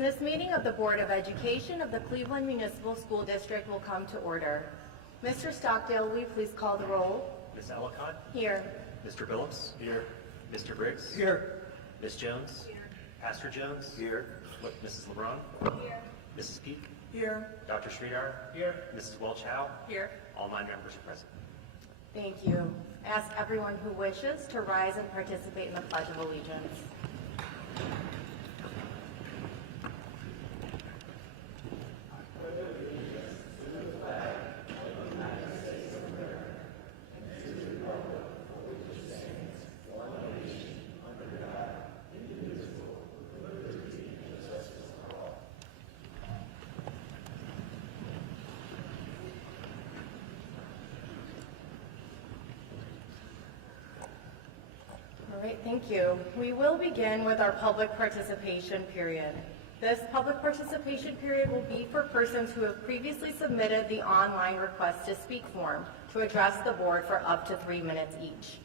business meeting of the Board of Education of the Cleveland Municipal School District will come to order. Mr. Stockdale, will you please call the roll? Ms. Ellicott? Here. Mr. Billups? Here. Mr. Briggs? Here. Ms. Jones? Here. Pastor Jones? Here. Mrs. LeBron? Here. Mrs. Peak? Here. Dr. Sridhar? Here. Mrs. Welch-Howe? Here. All 9 members are present. Thank you. Ask everyone who wishes to rise and participate in the Pledge of Allegiance. All right, thank you. We will begin with our public participation period. This public participation period will be for persons who have previously submitted the online request to speak form to address the board for up to 3 minutes each.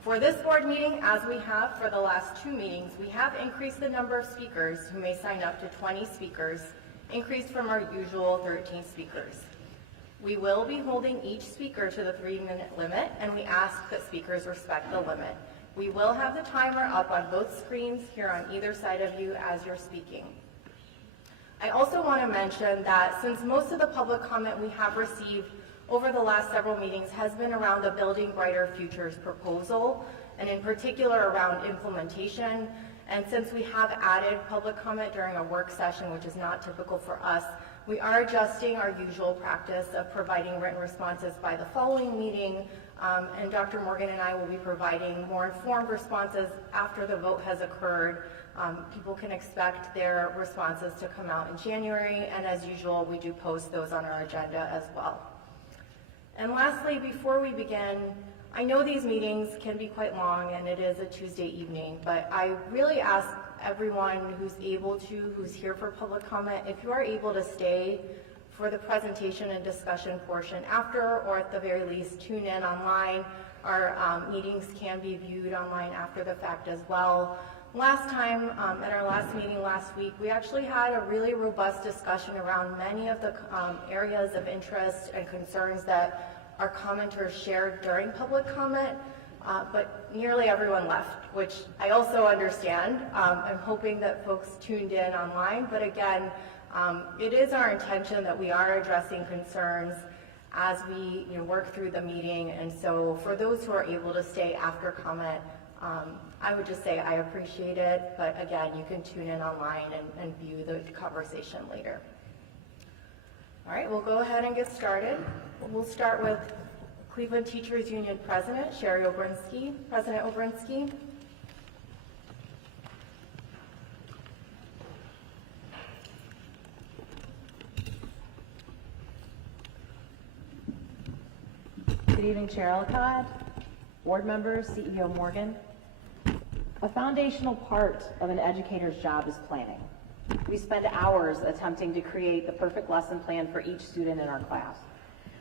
For this board meeting, as we have for the last 2 meetings, we have increased the number of speakers who may sign up to 20 speakers, increased from our usual 13 speakers. We will be holding each speaker to the 3-minute limit, and we ask that speakers respect the limit. We will have the timer up on both screens here on either side of you as you're speaking. I also want to mention that since most of the public comment we have received over the last several meetings has been around the Building Brighter Futures proposal, and in particular around implementation, and since we have added public comment during a work session, which is not typical for us, we are adjusting our usual practice of providing written responses by the following meeting, and Dr. Morgan and I will be providing more informed responses after the vote has occurred. People can expect their responses to come out in January, and as usual, we do post those on our agenda as well. And lastly, before we begin, I know these meetings can be quite long and it is a Tuesday evening, but I really ask everyone who's able to, who's here for public comment, if you are able to stay for the presentation and discussion portion after, or at the very least tune in online. Our meetings can be viewed online after the fact as well. Last time, at our last meeting last week, we actually had a really robust discussion around many of the areas of interest and concerns that our commenters shared during public comment, but nearly everyone left, which I also understand. I'm hoping that folks tuned in online, but again, it is our intention that we are addressing concerns as we work through the meeting, and so for those who are able to stay after comment, I would just say I appreciate it, but again, you can tune in online and view the conversation later. All right, we'll go ahead and get started. We'll start with Cleveland Teachers Union President, Sherry Obrinsky. President Obrinsky. Good evening, Chair Ellicott, board members, CEO Morgan. A foundational part of an educator's job is planning. We spend hours attempting to create the perfect lesson plan for each student in our class.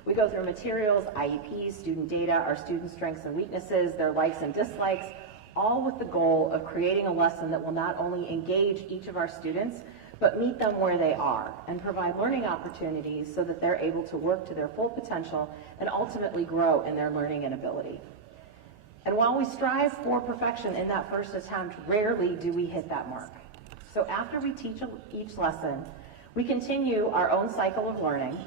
We go through materials, IEPs, student data, our students' strengths and weaknesses, their likes and dislikes, all with the goal of creating a lesson that will not only engage each of our students, but meet them where they are and provide learning opportunities so that they're able to work to their full potential and ultimately grow in their learning and ability. And while we strive for perfection in that first attempt, rarely do we hit that mark. So after we teach each lesson, we continue our own cycle of learning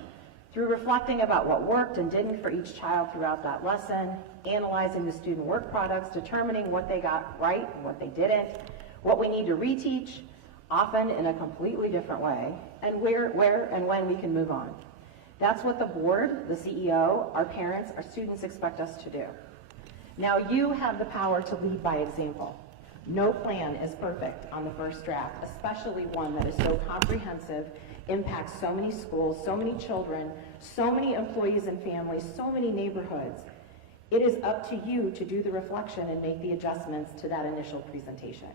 through reflecting about what worked and didn't for each child throughout that lesson, analyzing the student work products, determining what they got right and what they didn't, what we need to reteach, often in a completely different way, and where and when we can move on. That's what the board, the CEO, our parents, our students expect us to do. Now you have the power to lead by example. No plan is perfect on the first draft, especially one that is so comprehensive, impacts so many schools, so many children, so many employees and families, so many neighborhoods. It is up to you to do the reflection and make the adjustments to that initial presentation.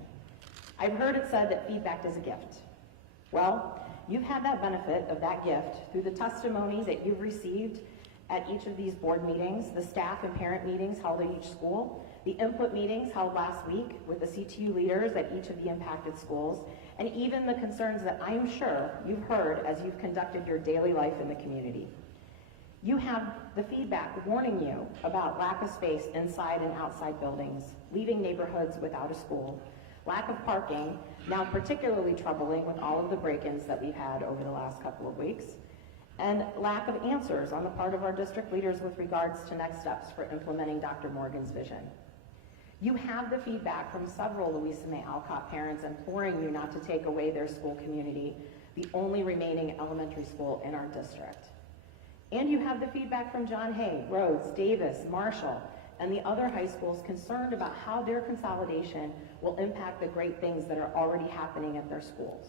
I've heard it said that feedback is a gift. Well, you've had that benefit of that gift through the testimony that you've received at each of these board meetings, the staff and parent meetings held at each school, the input meetings held last week with the CTU leaders at each of the impacted schools, and even the concerns that I'm sure you've heard as you've conducted your daily life in the community. You have the feedback warning you about lack of space inside and outside buildings, leaving neighborhoods without a school, lack of parking, now particularly troubling with all of the break-ins that we've had over the last couple of weeks, and lack of answers on the part of our district leaders with regards to next steps for implementing Dr. Morgan's vision. You have the feedback from several Louisa May Alcott parents imploring you not to take away their school community, the only remaining elementary school in our district. And you have the feedback from John Hay, Rhodes, Davis, Marshall, and the other high schools concerned about how their consolidation will impact the great things that are already happening at their schools.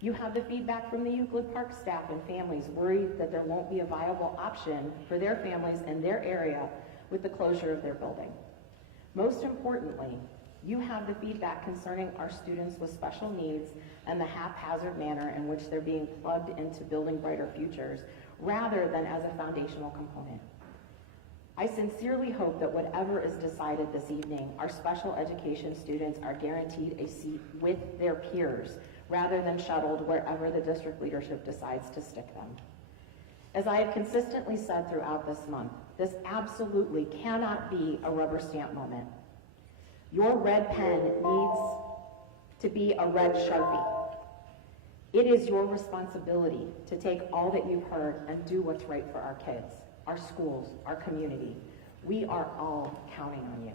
You have the feedback from the Euclid Park staff and families worried that there won't be a viable option for their families in their area with the closure of their building. Most importantly, you have the feedback concerning our students with special needs and the haphazard manner in which they're being plugged into building brighter futures rather than as a foundational component. I sincerely hope that whatever is decided this evening, our special education students are guaranteed a seat with their peers rather than shuttled wherever the district leadership decides to stick them. As I have consistently said throughout this month, this absolutely cannot be a rubber stamp moment. Your red pen needs to be a red Sharpie. It is your responsibility to take all that you've heard and do what's right for our kids, our schools, our community. We are all counting on you.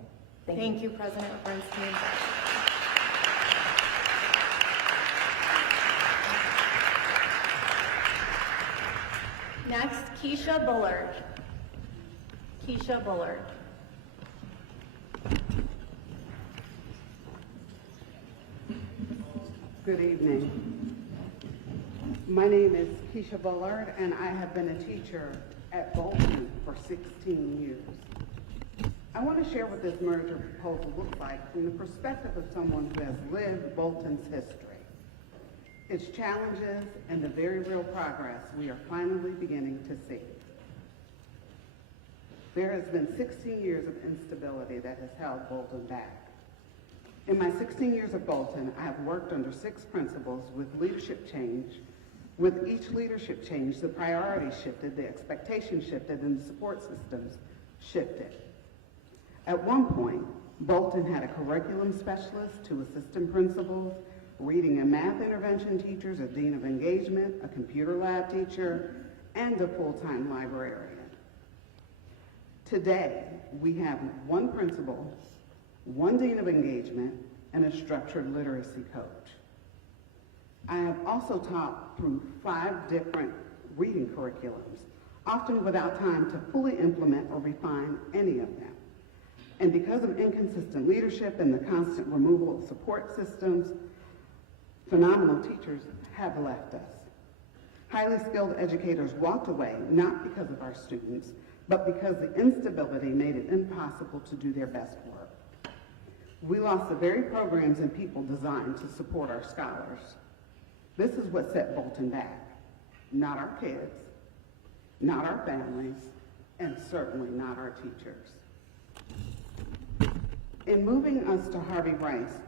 Thank you, President Bernstein. Next, Keisha Bullard. Keisha Bullard. Good evening. My name is Keisha Bullard, and I have been a teacher at Bolton for 16 years. I want to share what this merger proposal looks like from the perspective of someone who has lived Bolton's history, its challenges, and the very real progress we are finally beginning to see. There has been 16 years of instability that has held Bolton back. In my 16 years at Bolton, I have worked under 6 principals with leadership change. With each leadership change, the priorities shifted, the expectations shifted, and the support systems shifted. At one point, Bolton had a curriculum specialist, 2 assistant principals, reading and math intervention teachers, a dean of engagement, a computer lab teacher, and a full-time librarian. Today, we have 1 principal, 1 dean of engagement, and a structured literacy coach. I have also taught through 5 different reading curriculums, often without time to fully implement or refine any of them. And because of inconsistent leadership and the constant removal of support systems, phenomenal teachers have left us. Highly skilled educators walked away, not because of our students, but because the instability made it impossible to do their best work. We lost the very programs and people designed to support our scholars. This is what set Bolton back. Not our kids, not our families, and certainly not our teachers. In moving us to Harvey Rice,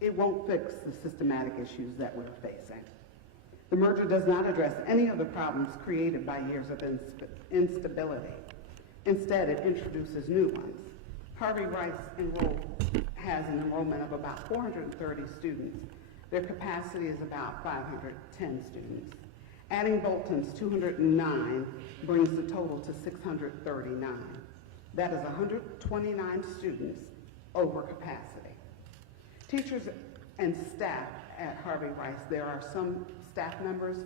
it won't fix the systematic issues that we're facing. The merger does not address any of the problems created by years of instability. Instead, it introduces new ones. Harvey Rice has an enrollment of about 430 students. Their capacity is about 510 students. Adding Bolton's 209 brings the total to 639. That is 129 students over capacity. Teachers and staff at Harvey Rice, there are some staff members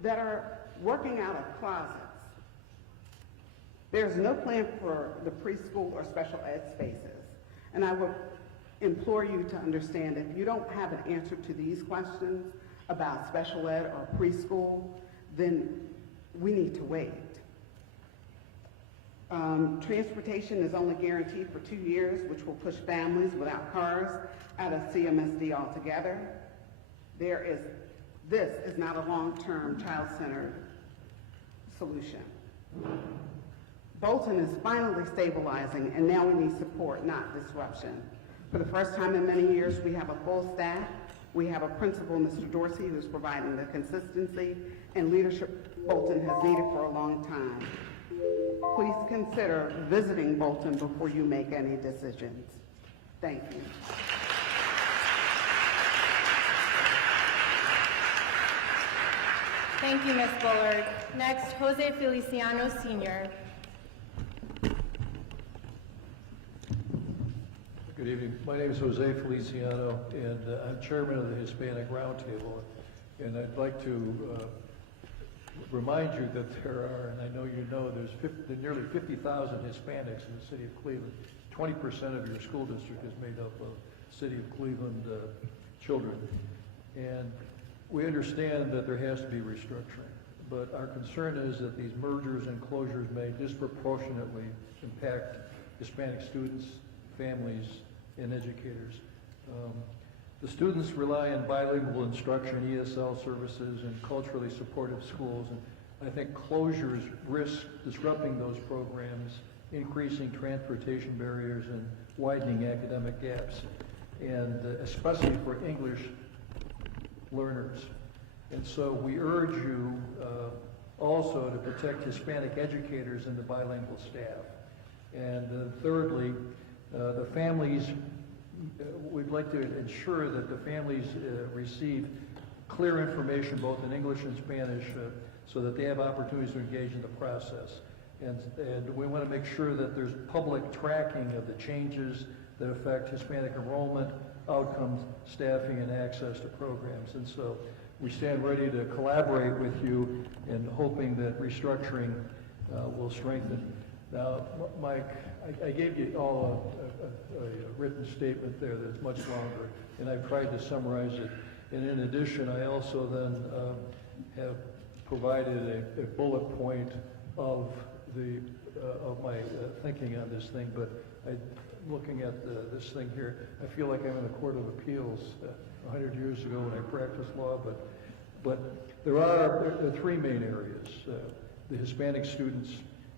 that are working out of closets. There's no plan for the preschool or special ed spaces. And I would implore you to understand, if you don't have an answer to these questions about special ed or preschool, then we need to wait. Transportation is only guaranteed for 2 years, which will push families without cars out of CMSD altogether. This is not a long-term child-centered solution. Bolton is finally stabilizing, and now we need support, not disruption. For the first time in many years, we have a full staff We have a principal, Mr. Dorsey, who's providing the consistency and leadership Bolton has needed for a long time. Please consider visiting Bolton before you make any decisions. Thank you. Thank you, Ms. Bullard. Next, Jose Feliciano, Sr. Good evening. My name is Jose Feliciano, and I'm chairman of the Hispanic Roundtable. And I'd like to remind you that there are, and I know you know, there's nearly 50,000 Hispanics in the city of Cleveland. 20% of your school district is made up of city of Cleveland children. And we understand that there has to be restructuring, but our concern is that these mergers and closures may disproportionately impact Hispanic students, families, and educators. The students rely on bilingual instruction, ESL services, and culturally supportive schools, and I think closures risk disrupting those programs, increasing transportation barriers, and widening academic gaps, and especially for English learners. And so we urge you also to protect Hispanic educators and the bilingual staff. And thirdly, the families, we'd like to ensure that the families receive clear information both in English and Spanish so that they have opportunities to engage in the process. And we want to make sure that there's public tracking of the changes that affect Hispanic enrollment, outcomes, staffing, and access to programs. And so we stand ready to collaborate with you and hoping that restructuring will strengthen. Now, Mike, I gave you all a written statement there that's much longer, and I've tried to summarize it. And in addition, I also then have provided a bullet point of my thinking on this thing. But looking at this thing here, I feel like I'm in the Court of Appeals 100 years ago when I practiced law. But there are three main areas: the Hispanic students,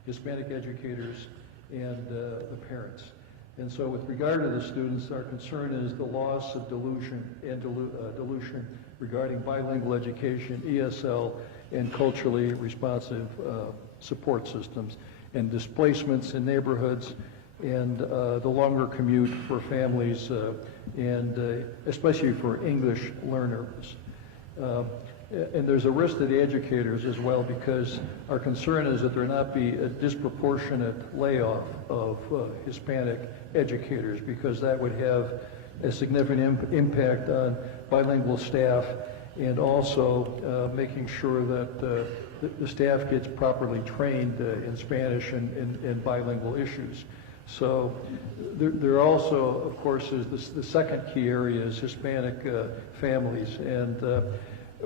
Hispanic educators, and the parents. And so with regard to the students, our concern is the loss of dilution regarding bilingual education, ESL, and culturally responsive support systems, and displacements in neighborhoods, and the longer commute for families, and especially for English learners. And there's a risk to the educators as well, because our concern is that there not be a disproportionate layoff of Hispanic educators, because that would have a significant impact on bilingual staff, and also making sure that the staff gets properly trained in Spanish and bilingual issues. So there also, of course, is the second key area is Hispanic families, and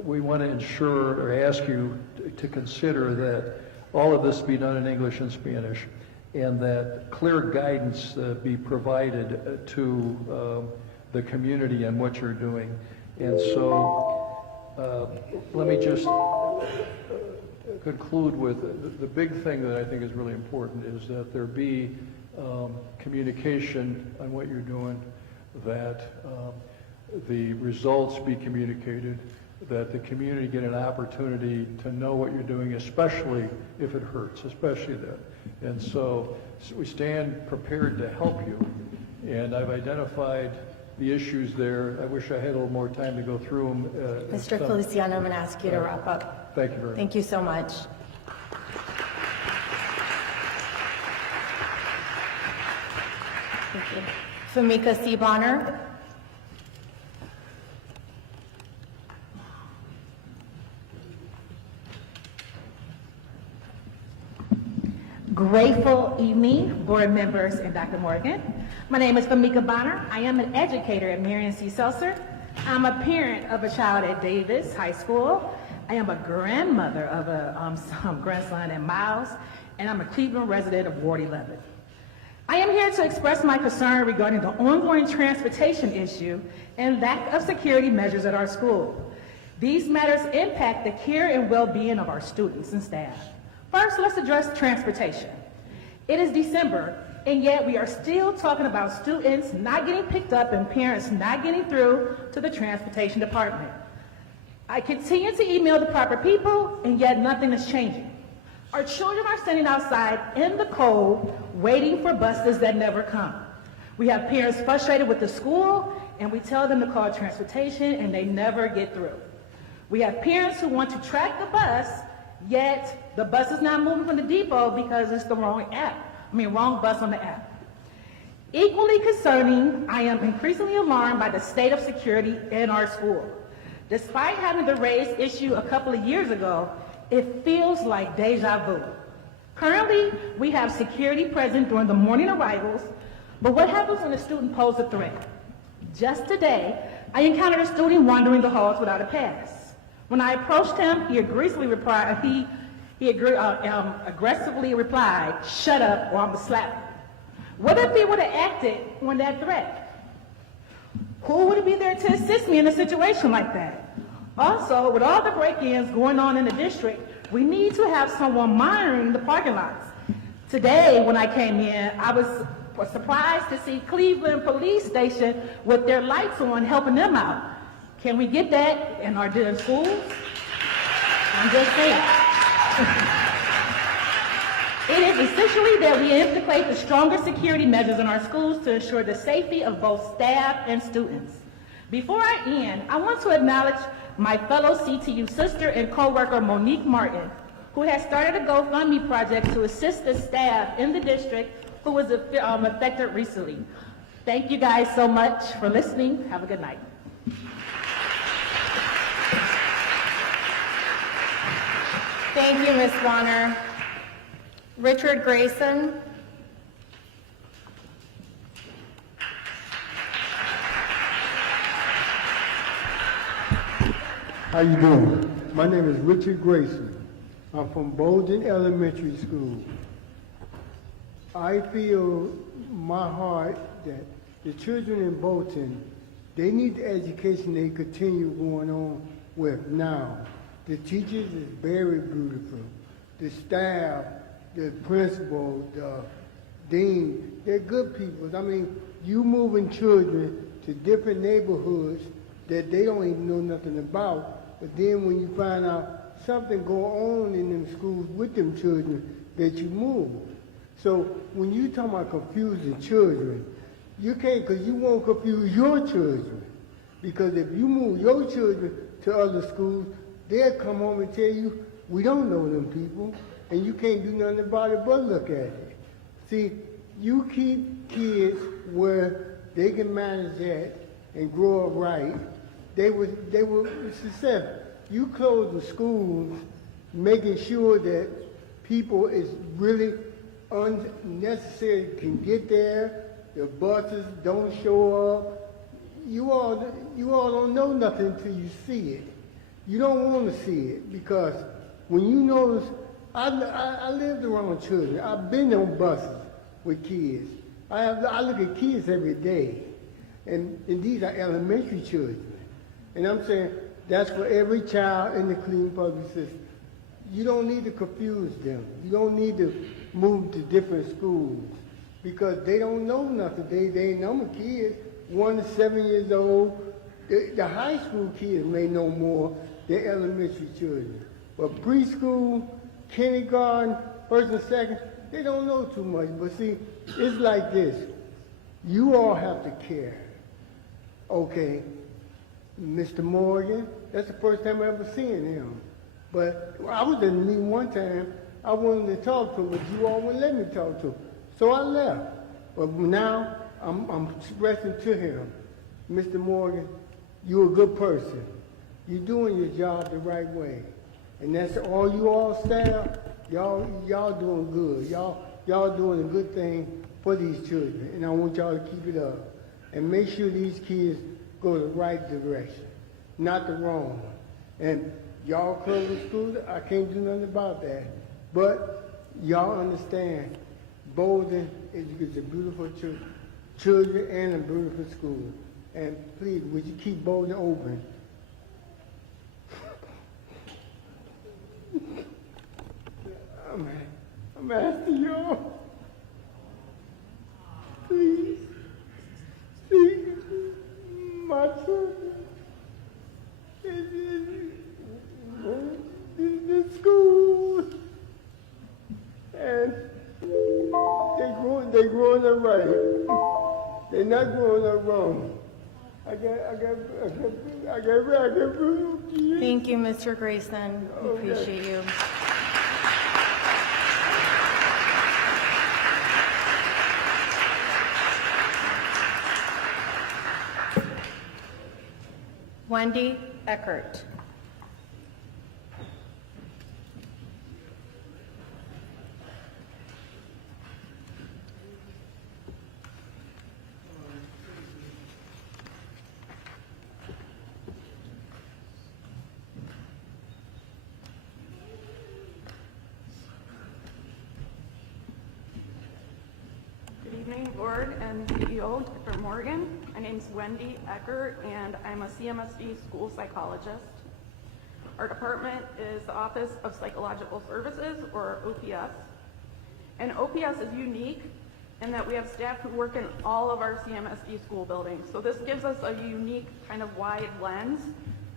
we want to ensure or ask you to consider that all of this be done in English and Spanish, and that clear guidance be provided to the community on what you're doing. And so let me just conclude with the big thing that I think is really important is that there be communication on what you're doing, that the results be communicated, that the community get an opportunity to know what you're doing, especially if it hurts, especially that. And so we stand prepared to help you. And I've identified the issues there. I wish I had a little more time to go through them. Mr. Feliciano, I'm going to ask you to wrap up. Thank you very much. Thank you so much. Thank you. Famika C. Bonner. Grateful evening, board members and Dr. Morgan. My name is Famika Bonner. I am an educator at Marion C. Seltzer. I'm a parent of a child at Davis High School. I am a grandmother of a grandson at Miles, and I'm a Cleveland resident of Ward 11. I am here to express my concern regarding the ongoing transportation issue and lack of security measures at our school. These matters impact the care and well-being of our students and staff. First, let's address transportation. It is December, And yet we are still talking about students not getting picked up and parents not getting through to the transportation department. I continue to email the proper people, and yet nothing is changing. Our children are standing outside in the cold, waiting for buses that never come. We have parents frustrated with the school, and we tell them to call transportation, and they never get through. We have parents who want to track the bus, yet the bus is not moving from the depot because it's the wrong bus on the app. Equally concerning, I am increasingly alarmed by the state of security in our school. Despite having the raised issue a couple of years ago, it feels like deja vu. Currently, we have security present during the morning arrivals, but what happens when a student poses a threat? Just today, I encountered a student wandering the halls without a pass. When I approached him, he aggressively replied, "Shut up or I'm gonna slap you." What if he would have acted on that threat? Who would be there to assist me in a situation like that? Also, with all the break-ins going on in the district, we need to have someone monitoring the parking lots. Today, when I came in, I was surprised to see Cleveland Police Station with their lights on helping them out. Can we get that in our dear schools? I'm just saying. It is essentially that we implement the stronger security measures in our schools to ensure the safety of both staff and students. Before I end, I want to acknowledge my fellow CTU sister and co-worker Monique Martin, who has started a GoFundMe project to assist the staff in the district who was affected recently. Thank you guys so much for listening. Have a good night. Thank you, Ms. Warner. Richard Grayson. How you doing? My name is Richard Grayson. I'm from Bolden Elementary School. I feel my heart that the children in Bolton, they need the education they continue going on with now. The teachers is very beautiful. The staff, the principal, the dean, they're good people. I mean, you moving children to different neighborhoods that they don't even know nothing about, but then when you find out something going on in them schools with them children, that you move. So when you talk about confusing children, you can't, because you won't confuse your children. Because if you move your children to other schools, they'll come home and tell you, we don't know them people, and you can't do nothing about it but look at it. See, you keep kids where they can manage that and grow up right, they will successful. You close the schools, making sure that people is really unnecessary can get there, the buses don't show up. You all don't know nothing until you see it. You don't want to see it because when you notice, I lived around children. I've been on buses with kids. I look at kids every day, and these are elementary children. And I'm saying that's for every child in the Cleveland public system. You don't need to confuse them. You don't need to move to different schools because they don't know nothing. They ain't know kids. 1 to 7 years old. The high school kids may know more than elementary children. But preschool, kindergarten, first and second, they don't know too much. But see, it's like this. You all have to care. Okay, Mr. Morgan, that's the first time I ever seen him. But I was in the meeting one time, I wanted to talk to him, but you all wouldn't let me talk to him. So I left. But now I'm expressing to him, Mr. Morgan, you're a good person. You're doing your job the right way. And that's all you all staff, y'all doing good. Y'all doing a good thing for these children. And I want y'all to keep it up. And make sure these kids go the right direction, not the wrong one. And y'all close the schools, I can't do nothing about that. But y'all understand, Bolden is a beautiful children and a beautiful school. And please, would you keep Bolden open? I'm asking y'all. up right. They're not growing up wrong. I got. Thank you, Mr. Grayson. We appreciate you. Wendy Eckert. Good evening, Board and CEO, Dr. Morgan. My name is Wendy Eckert, and I'm a CMSD school psychologist. Our department is the Office of Psychological Services, or OPS. And OPS is unique in that we have staff who work in all of our CMSD school buildings. So this gives us a unique kind of wide lens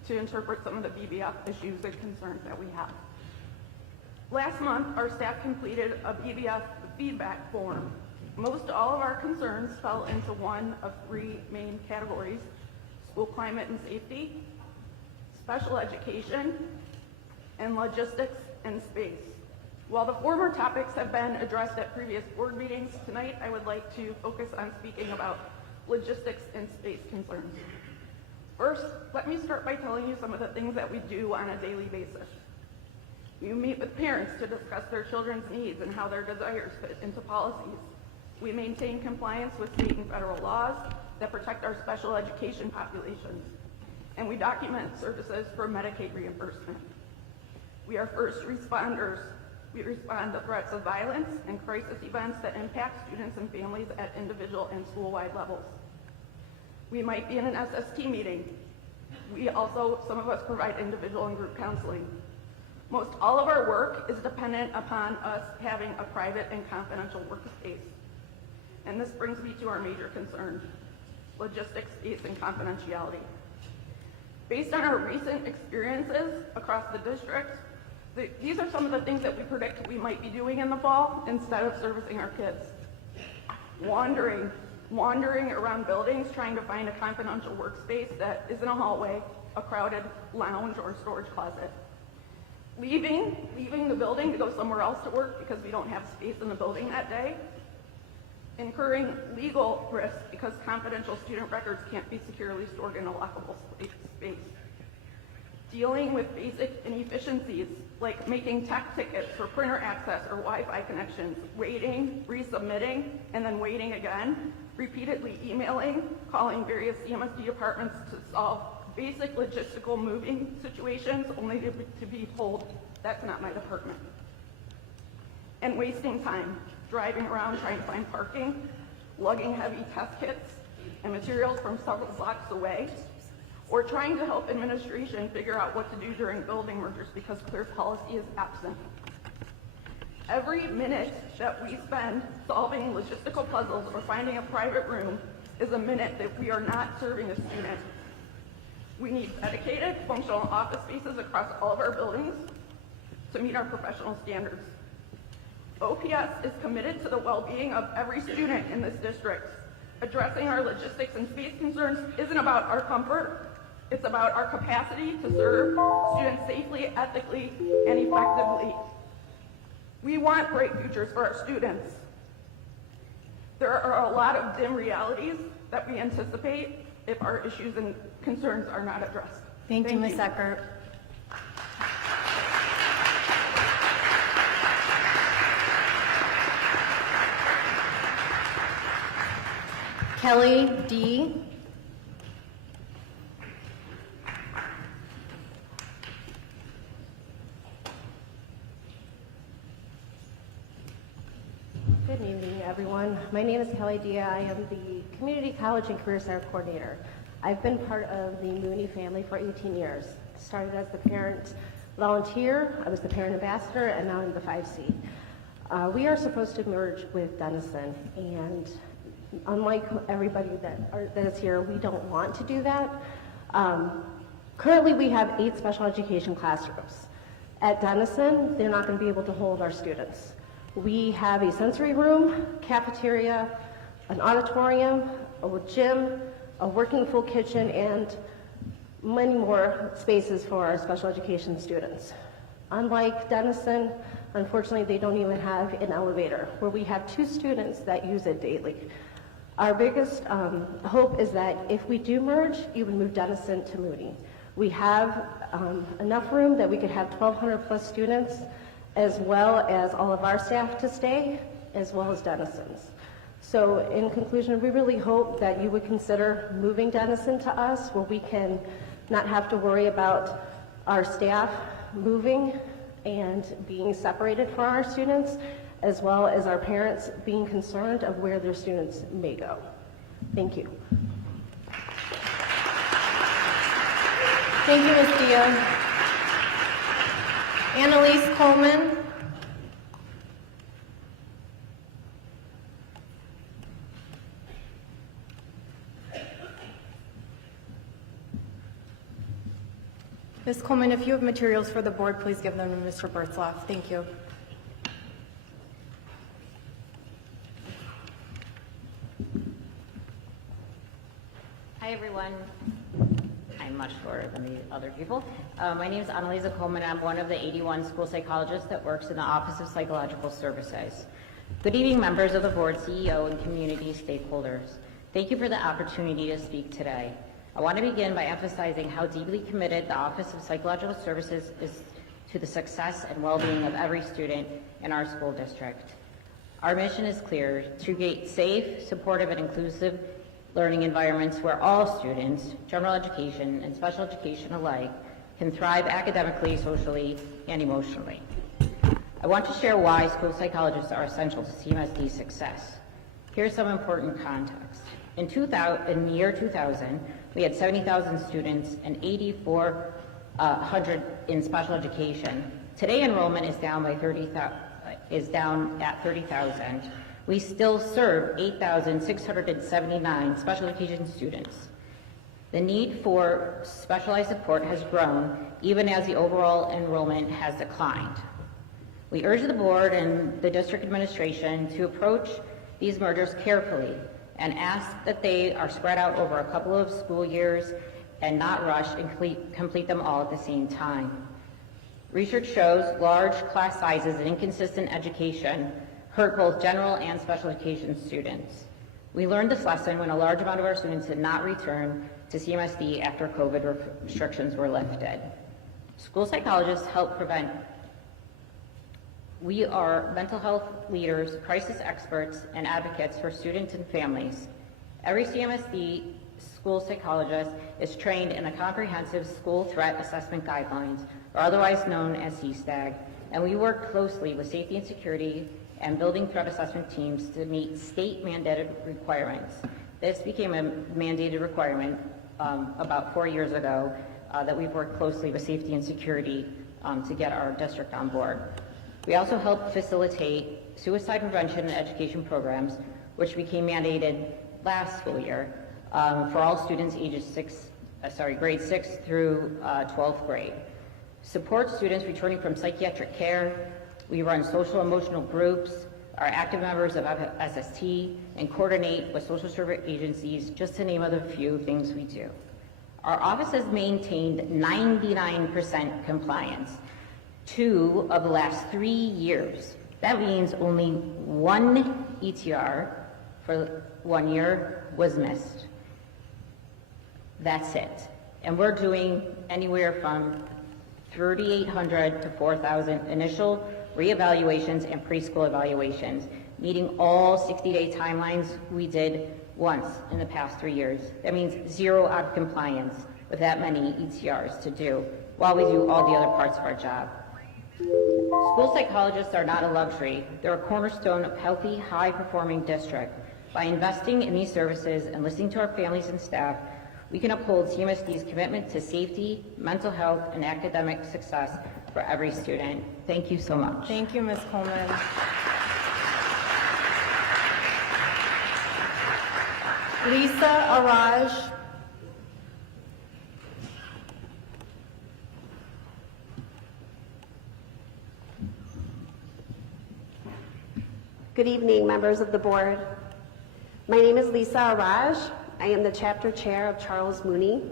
to interpret some of the BBF issues and concerns that we have. Last month, our staff completed a BBF feedback form. Most all of our concerns fell into one of three main categories: school climate and safety, special education, and logistics and space. While the former topics have been addressed at previous board meetings, tonight I would like to focus on speaking about logistics and space concerns. First, let me start by telling you some of the things that we do on a daily basis. We meet with parents to discuss their children's needs and how their desires fit into policies. We maintain compliance with state and federal laws that protect our special education populations. And we document services for Medicaid reimbursement. We are first responders. We respond to threats of violence and crisis events that impact students and families at individual and school-wide levels. We might be in an SST meeting. We also, some of us provide individual and group counseling. Most all of our work is dependent upon us having a private and confidential workspace. And this brings me to our major concern: logistics, space, and confidentiality. Based on our recent experiences across the district, these are some of the things that we predict we might be doing in the fall instead of servicing our kids. Wandering around buildings trying to find a confidential workspace that isn't a hallway, a crowded lounge, or storage closet. Leaving the building to go somewhere else to work because we don't have space in the building that day. Incurring legal risk because confidential student records can't be securely stored in a lockable space. Dealing with basic inefficiencies like making tech tickets for printer access or Wi-Fi connections, waiting, resubmitting, and then waiting again, repeatedly emailing, calling various CMSD departments to solve basic logistical moving situations only to be told that's not my department. And wasting time, driving around trying to find parking, lugging heavy test kits and materials from several blocks away, or trying to help administration figure out what to do during building mergers because clear policy is absent. Every minute that we spend solving logistical puzzles or finding a private room is a minute that we are not serving a student. We need dedicated, functional office spaces across all of our buildings to meet our professional standards. OPS is committed to the well-being of every student in this district. Addressing our logistics and space concerns isn't about our comfort, it's about our capacity to serve students safely, ethically, and effectively. We want bright futures for our students. There are a lot of dim realities that we anticipate if our issues and concerns are not addressed. Thank you, Ms. Eckert. Kelly D. Good evening, everyone. My name is Kelly D. I am the Community College and Career Center Coordinator. I've been part of the Mooney family for 18 years. Started as the parent volunteer, I was the parent ambassador, and now I'm the 5C. We are supposed to merge with Denison, and unlike everybody that is here, we don't want to do that. Currently, we have 8 special education classrooms. At Denison, they're not going to be able to hold our students. We have a sensory room, cafeteria, an auditorium, a gym, a working full kitchen, and many more spaces for our special education students. Unlike Denison, unfortunately, they don't even have an elevator, where we have 2 students that use it daily. Our biggest hope is that if we do merge, you would move Denison to Moody. We have enough room that we could have 1,200 plus students, as well as all of our staff to stay, as well as Denison's. So in conclusion, we really hope that you would consider moving Denison to us, where we can not have to worry about our staff moving and being separated from our students, as well as our parents being concerned of where their students may go. Thank you. Thank you, Ms. Dia. Annalise Coleman. Ms. Coleman, if you have materials for the board, please give them to Mr. Bertzloff. Thank you. Hi, everyone. I'm much shorter than the other people. My name is Annalisa Coleman. I'm one of the 81 school psychologists that works in the Office of Psychological Services. Good evening, members of the board, CEO, and community stakeholders. Thank you for the opportunity to speak today. I want to begin by emphasizing how deeply committed the Office of Psychological Services is to the success and well-being of every student in our school district. Our mission is clear: to create safe, supportive, and inclusive learning environments where all students, general education and special education alike, can thrive academically, socially, and emotionally. I want to share why school psychologists are essential to CMSD success. Here's some important context. In the year 2000, we had 70,000 students and 8,400 in special education. Today, enrollment is down at 30,000. We still serve 8,679 special education students. The need for specialized support has grown, even as the overall enrollment has declined. We urge the board and the district administration to approach these mergers carefully and ask that they are spread out over a couple of school years and not rush and complete them all at the same time. Research shows large class sizes and inconsistent education hurt both general and special education students. We learned this lesson when a large amount of our students did not return to CMSD after COVID restrictions were lifted. School psychologists help prevent. We are mental health leaders, crisis experts, and advocates for students and families. Every CMSD school psychologist is trained in the Comprehensive School Threat Assessment Guidelines, or otherwise known as CSTAG, and we work closely with safety and security and building threat assessment teams to meet state mandated requirements. This became a mandated requirement about 4 years ago that we've worked closely with safety and security to get our district on board. We also help facilitate suicide prevention and education programs, which became mandated last school year for all students ages grade 6 through 12th grade. Support students returning from psychiatric care. We run social emotional groups, are active members of SST, and coordinate with social service agencies, just to name a few things we do. Our office has maintained 99% compliance 2 of the last 3 years. That means only 1 ETR for 1 year was missed. That's it. And we're doing anywhere from 3,800 to 4,000 initial reevaluations and preschool evaluations, meeting all 60-day timelines we did once in the past 3 years. That means 0 out of compliance with that many ETRs to do while we do all the other parts of our job. School psychologists are not a luxury. They're a cornerstone of healthy, high-performing district. By investing in these services and listening to our families and staff, we can uphold CMSD's commitment to safety, mental health, and academic success for every student. Thank you so much. Thank you, Ms. Coleman. Lisa Araj. Good evening, members of the board. My name is Lisa Araj. I am the chapter chair of Charles Mooney.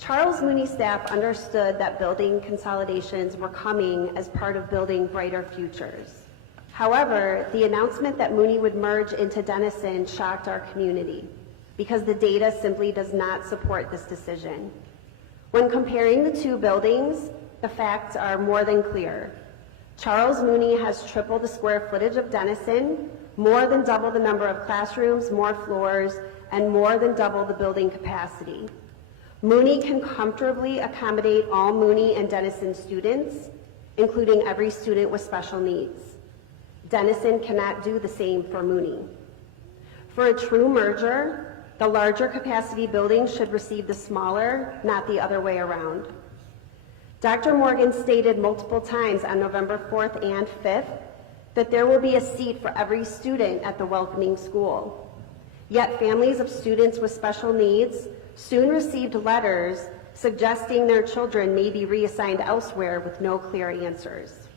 Charles Mooney staff understood that building consolidations were coming as part of building brighter futures. However, the announcement that Mooney would merge into Denison shocked our community because the data simply does not support this decision. When comparing the two buildings, the facts are more than clear. Charles Mooney has triple the square footage of Denison, more than double the number of classrooms, more floors, and more than double the building capacity. Mooney can comfortably accommodate all Mooney and Denison students, including every student with special needs. Denison cannot do the same for Mooney. For a true merger, the larger capacity building should receive the smaller, not the other way around. Dr. Morgan stated multiple times on November 4th and 5th that there will be a seat for every student at the welcoming school. Yet families of students with special needs soon received letters suggesting their children may be reassigned elsewhere with no clear answers.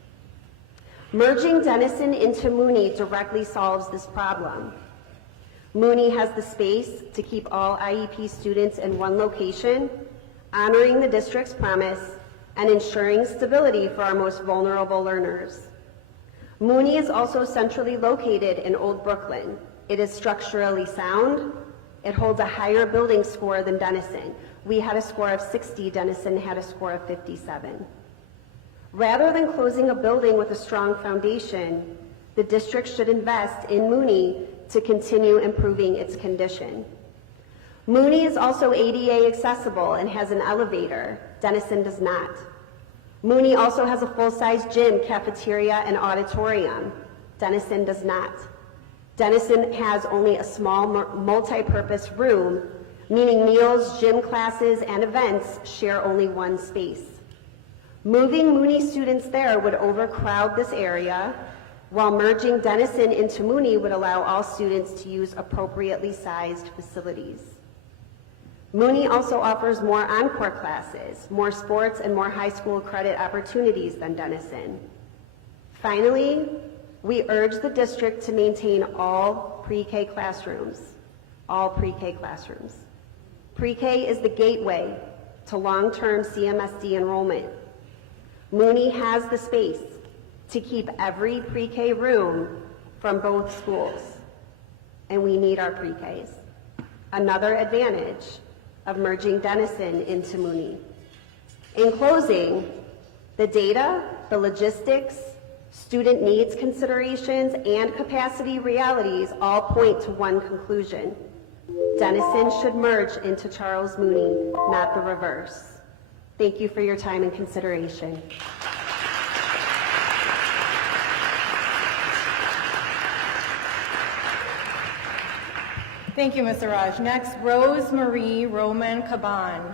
Merging Denison into Mooney directly solves this problem. Mooney has the space to keep all IEP students in one location, honoring the district's promise and ensuring stability for our most vulnerable learners. Mooney is also centrally located in Old Brooklyn. It is structurally sound. It holds a higher building score than Denison. We had a score of 60, Denison had a score of 57. Rather than closing a building with a strong foundation, the district should invest in Mooney to continue improving its condition. Mooney is also ADA accessible and has an elevator. Denison does not. Mooney also has a full-size gym, cafeteria, and auditorium. Denison does not. Denison has only a small multi-purpose room, meaning meals, gym classes, and events share only one space. Moving Mooney students there would overcrowd this area, while merging Denison into Mooney would allow all students to use appropriately sized facilities. Mooney also offers more encore classes, more sports, and more high school credit opportunities than Denison. Finally, we urge the district to maintain all pre-K classrooms, all pre-K classrooms. Pre-K is the gateway to long-term CMSD enrollment. Mooney has the space to keep every pre-K room from both schools, and we need our pre-Ks. Another advantage of merging Denison into Mooney. In closing, the data, the logistics, student needs considerations, and capacity realities all point to one conclusion. Denison should merge into Charles Mooney, not the reverse. Thank you for your time and consideration. Thank you, Ms. Araj. Next, Rose Marie Roman Caban.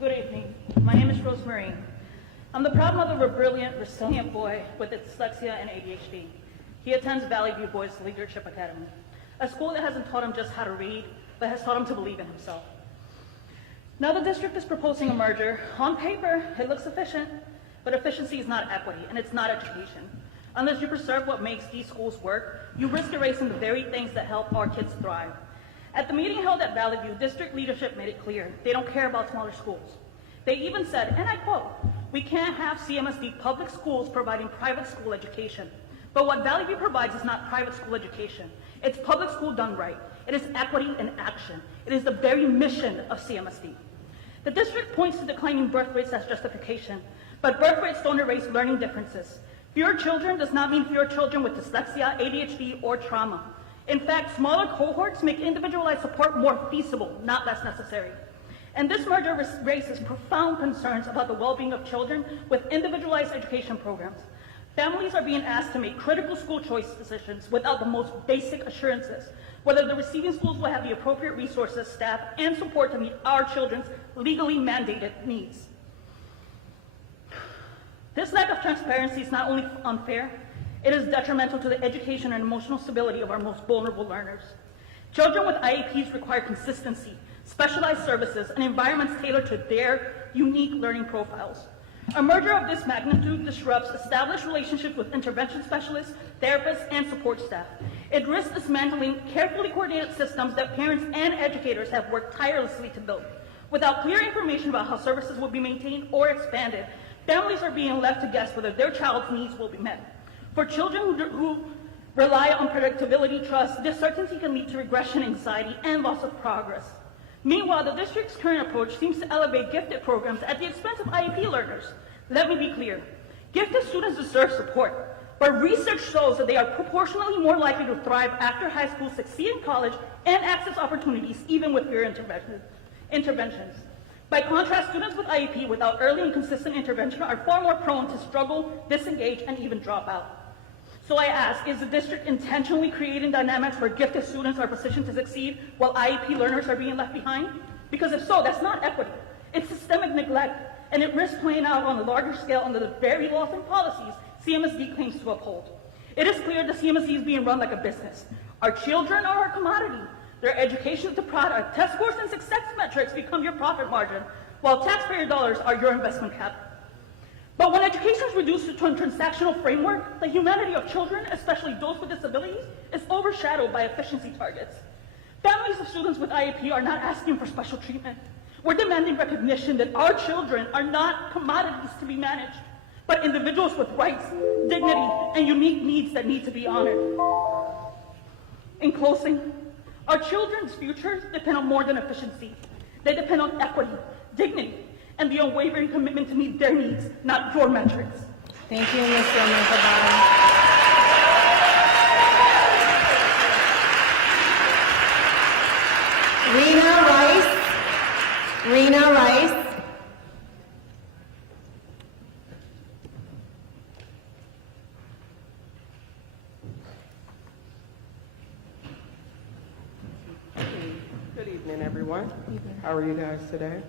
Good evening. My name is Rose Marie. I'm the proud mother of a brilliant, resilient boy with dyslexia and ADHD. He attends Valley View Boys Leadership Academy, a school that hasn't taught him just how to read, but has taught him to believe in himself. Now the district is proposing a merger. On paper, it looks efficient, but efficiency is not equity, and it's not education. Unless you preserve what makes these schools work, you risk erasing the very things that help our kids thrive. At the meeting held at Valley View, district leadership made it clear they don't care about smaller schools. They even said, and I quote, "We can't have CMSD public schools providing private school education. But what Valley View provides is not private school education. It's public school done right. It is equity in action. It is the very mission of CMSD." The district points to declining birth rates as justification, but birth rates don't erase learning differences. Fewer children does not mean fewer children with dyslexia, ADHD, or trauma. In fact, smaller cohorts make individualized support more feasible, not less necessary. And this merger raises profound concerns about the well-being of children with individualized education programs. Families are being asked to make critical school choice decisions without the most basic assurances, whether the receiving schools will have the appropriate resources, staff, and support to meet our children's legally mandated needs. This lack of transparency is not only unfair, it is detrimental to the education and emotional stability of our most vulnerable learners. Children with IEPs require consistency, specialized services, and environments tailored to their unique learning profiles. A merger of this magnitude disrupts established relationships with intervention specialists, therapists, and support staff. It risks dismantling carefully coordinated systems that parents and educators have worked tirelessly to build. Without clear information about how services will be maintained or expanded, families are being left to guess whether their child's needs will be met. For children who rely on predictability, trust, this certainty can lead to regression, anxiety, and loss of progress. Meanwhile, the district's current approach seems to elevate gifted programs at the expense of IEP learners. Let me be clear. Gifted students deserve support, but research shows that they are proportionally more likely to thrive after high school, succeed in college, and access opportunities even with peer interventions. By contrast, students with IEP without early and consistent intervention are far more prone to struggle, disengage, and even drop out. So I ask, is the district intentionally creating dynamics where gifted students are positioned to succeed while IEP learners are being left behind? Because if so, that's not equity. It's systemic neglect, and it risks playing out on a larger scale under the very laws and policies CMSD claims to uphold. It is clear the CMSD is being run like a business. Our children are our commodity. Their education is the product. Test scores and success metrics become your profit margin, while taxpayer dollars are your investment capital. But when education is reduced to a transactional framework, the humanity of children, especially those with disabilities, is overshadowed by efficiency targets. Families of students with IEP are not asking for special treatment. We're demanding recognition that our children are not commodities to be managed, but individuals with rights, dignity, and unique needs that need to be honored. In closing, our children's futures depend on more than efficiency. They depend on equity, dignity, and the unwavering commitment to meet their needs, not your metrics. Thank you, Mr. Murtabana. Rena Rice. Good evening, everyone. How are you guys today?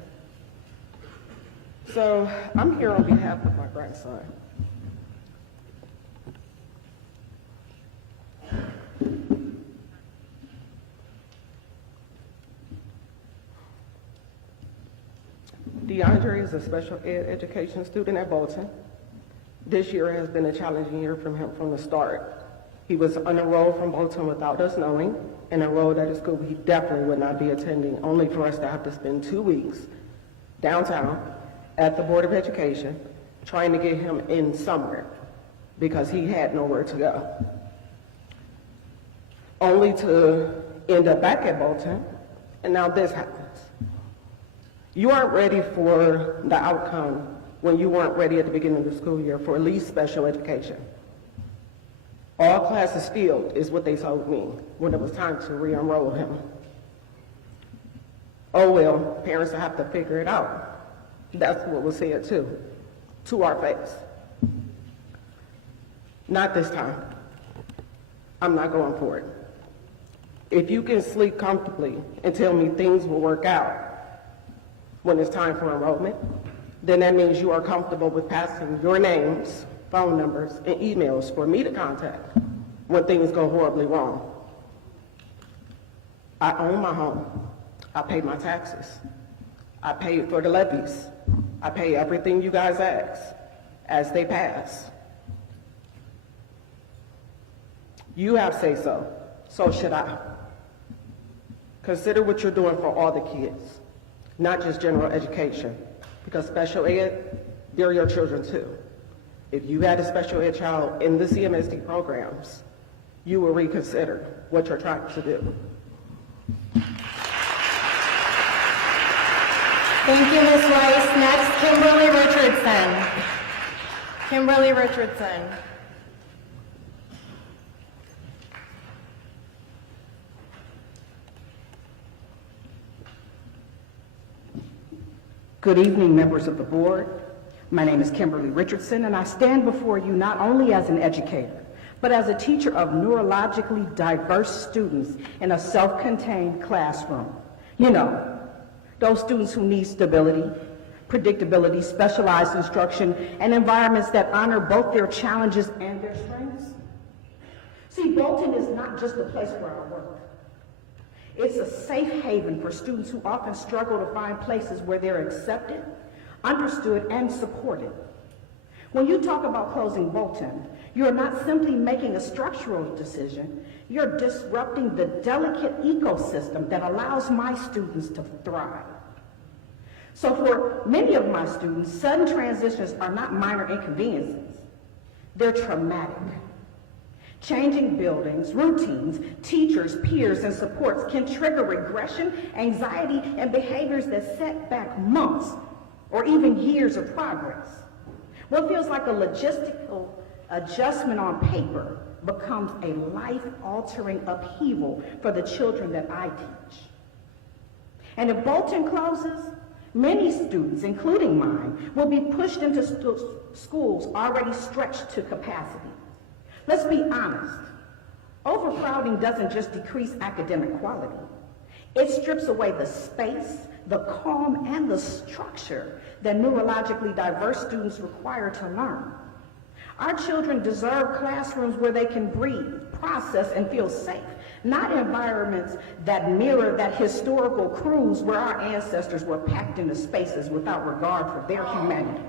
So, I'm here on behalf of my grandson. DeAndre is a special ed education student at Bolton. This year has been a challenging year for him from the start. He was unenrolled from Bolton without us knowing, and enrolled at a school he definitely would not be attending, only for us to have to spend 2 weeks downtown at the Board of Education trying to get him in somewhere because he had nowhere to go. Only to end up back at Bolton, and now this happens. You aren't ready for the outcome when you weren't ready at the beginning of the school year for at least special education. All classes filled is what they told me when it was time to re-enroll him. Oh well, parents will have to figure it out. That's what was said too, to our face. Not this time. I'm not going for it. If you can sleep comfortably and tell me things will work out when it's time for enrollment, then that means you are comfortable with passing your names, phone numbers, and emails for me to contact when things go horribly wrong. I own my home. I pay my taxes. I pay for the levies. I pay everything you guys ask as they pass. You have say so, so should I. Consider what you're doing for all the kids, not just general education, because special ed, they're your children too. If you had a special ed child in the CMSD programs, you will reconsider what you're trying to do. Thank you, Ms. Rice. Next, Kimberly Richardson. Kimberly Richardson. Good evening, members of the board. My name is Kimberly Richardson, and I stand before you not only as an educator, but as a teacher of neurologically diverse students in a self-contained classroom. You know, those students who need stability, predictability, specialized instruction, and environments that honor both their challenges and their strengths. See, Bolton is not just a place where I work. It's a safe haven for students who often struggle to find places where they're accepted, understood, and supported. When you talk about closing Bolton, you're not simply making a structural decision, you're disrupting the delicate ecosystem that allows my students to thrive. So for many of my students, sudden transitions are not minor inconveniences, they're traumatic. Changing buildings, routines, teachers, peers, and supports can trigger regression, anxiety, and behaviors that set back months or even years of progress. What feels like a logistical adjustment on paper becomes a life-altering upheaval for the children that I teach. And if Bolton closes, many students, including mine, will be pushed into schools already stretched to capacity. Let's be honest, overcrowding doesn't just decrease academic quality. It strips away the space, the calm, and the structure that neurologically diverse students require to learn. Our children deserve classrooms where they can breathe, process, and feel safe, not environments that mirror that historical cruise where our ancestors were packed into spaces without regard for their humanity.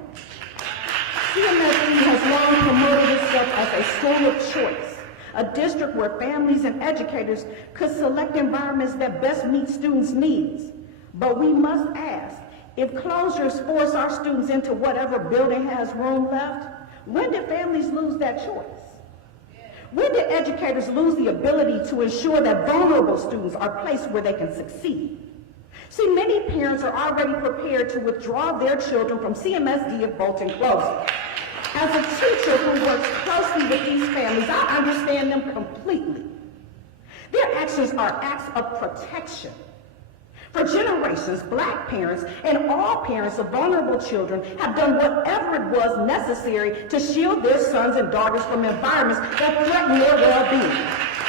CMSD has long promoted itself as a school of choice, a district where families and educators could select environments that best meet students' needs. But we must ask, if closures force our students into whatever building has room left, when did families lose that choice? When did educators lose the ability to ensure that vulnerable students are placed where they can succeed? See, many parents are already prepared to withdraw their children from CMSD if Bolton closes. As a teacher who works closely with these families, I understand them completely. Their actions are acts of protection. For generations, Black parents and all parents of vulnerable children have done whatever it was necessary to shield their sons and daughters from environments that threaten their well-being.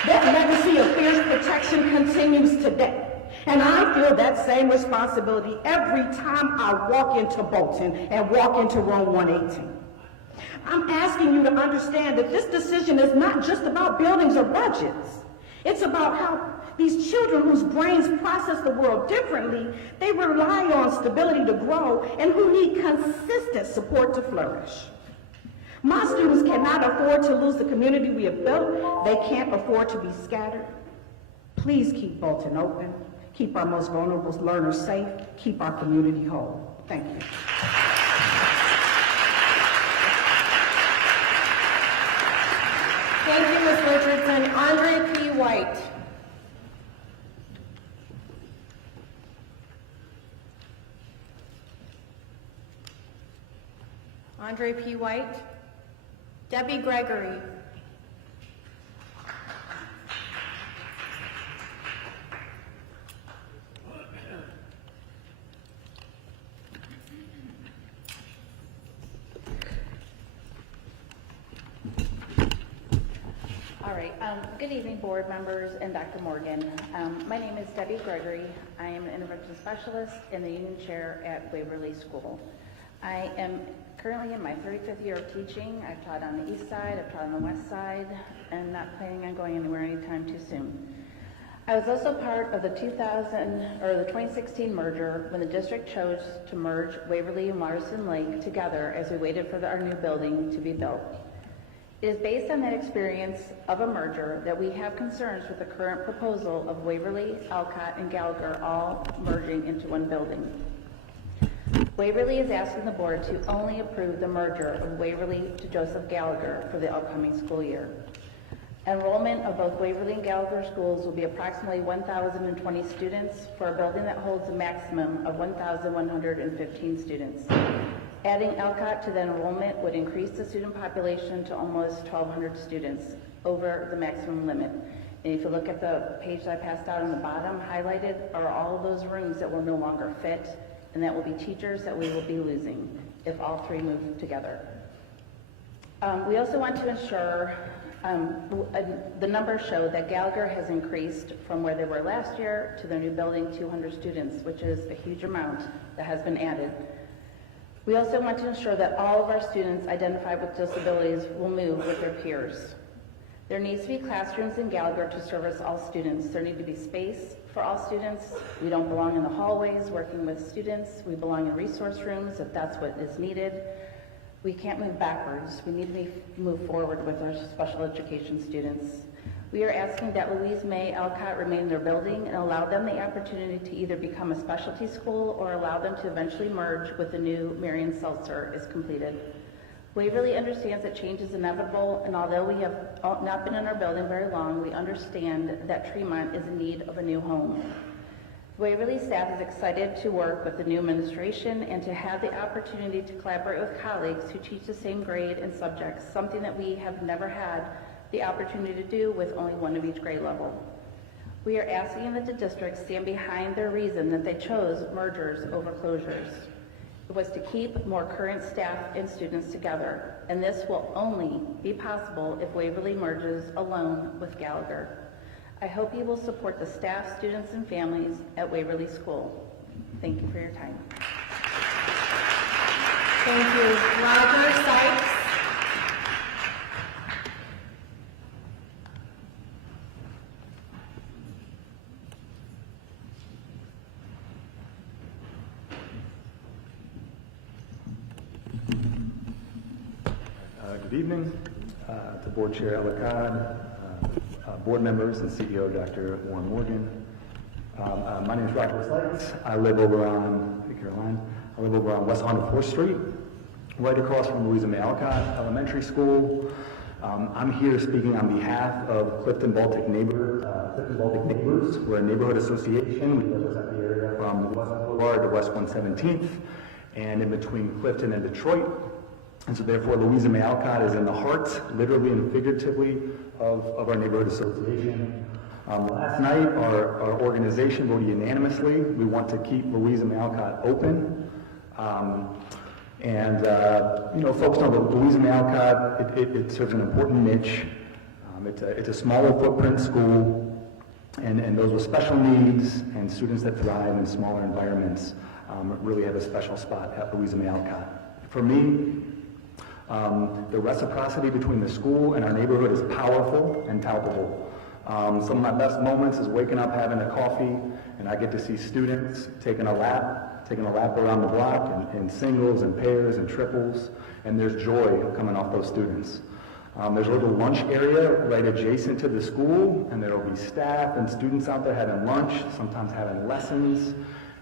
That legacy of fierce protection continues today. And I feel that same responsibility every time I walk into Bolton and walk into room 118. I'm asking you to understand that this decision is not just about buildings or budgets. It's about how these children whose brains process the world differently, they rely on stability to grow and who need consistent support to flourish. My students cannot afford to lose the community we have built. They can't afford to be scattered. Please keep Bolton open. Keep our most vulnerable learners safe. Keep our community whole. Thank you. Thank you, Ms. Richardson. Andre P. White. Andre P. White. Debbie Gregory. All right. Good evening, board members and Dr. Morgan. My name is Debbie Gregory. I am an intervention specialist and the union chair at Waverly School. I am currently in my 35th year of teaching. I've taught on the east side, I've taught on the west side, and not planning on going anywhere anytime too soon. I was also part of the 2016 merger when the district chose to merge Waverly and Larson Lake together as we waited for our new building to be built. It is based on that experience of a merger that we have concerns with the current proposal of Waverly, Alcott, and Gallagher all merging into one building. Waverly is asking the board to only approve the merger of Waverly to Joseph Gallagher for the upcoming school year. Enrollment of both Waverly and Gallagher schools will be approximately 1,020 students for a building that holds a maximum of 1,115 students. Adding Alcott to the enrollment would increase the student population to almost 1,200 students over the maximum limit. And if you look at the page that I passed out on the bottom, highlighted are all of those rooms that will no longer fit, and that will be teachers that we will be losing if all three move together. We also want to ensure, the numbers show that Gallagher has increased from where they were last year to their new building 200 students, which is a huge amount that has been added. We also want to ensure that all of our students identified with disabilities will move with their peers. There needs to be classrooms in Gallagher to service all students. There need to be space for all students. We don't belong in the hallways working with students. We belong in resource rooms if that's what is needed. We can't move backwards. We need to move forward with our special education students. We are asking that Louise May Alcott remain in their building and allow them the opportunity to either become a specialty school or allow them to eventually merge with the new Marion Seltzer is completed. Waverly understands that change is inevitable, and although we have not been in our building very long, we understand that Tremont is in need of a new home. Waverly staff is excited to work with the new administration and to have the opportunity to collaborate with colleagues who teach the same grade and subjects, something that we have never had the opportunity to do with only one of each grade level. We are asking that the district stand behind their reason that they chose mergers over closures. It was to keep more current staff and students together, and this will only be possible if Waverly merges alone with Gallagher. I hope you will support the staff, students, and families at Waverly School. Thank you for your time. Thank you. Roger Sykes. Good evening to Board Chair Ellicott, board members and CEO Dr. Warren Morgan. My name is Roger Sykes. I live over on West 104th Street, right across from Louisa May Alcott Elementary School. I'm here speaking on behalf of Clifton Baltic Neighbors. We're a neighborhood association. We represent the area from West Boulevard to West 117th and in between Clifton and Detroit. And so therefore, Louisa May Alcott is in the heart, literally and figuratively, of our neighborhood association. Last night, our organization voted unanimously. We want to keep Louisa May Alcott open. Folks know that Louisa May Alcott, it serves an important niche. It's a smaller footprint school, and those with special needs and students that thrive in smaller environments really have a special spot at Louisa May Alcott. For me, the reciprocity between the school and our neighborhood is powerful and palpable. Some of my best moments is waking up, having a coffee, and I get to see students taking a lap around the block in singles and pairs and triples, and there's joy coming off those students. There's a little lunch area right adjacent to the school, and there'll be staff and students out there having lunch, sometimes having lessons,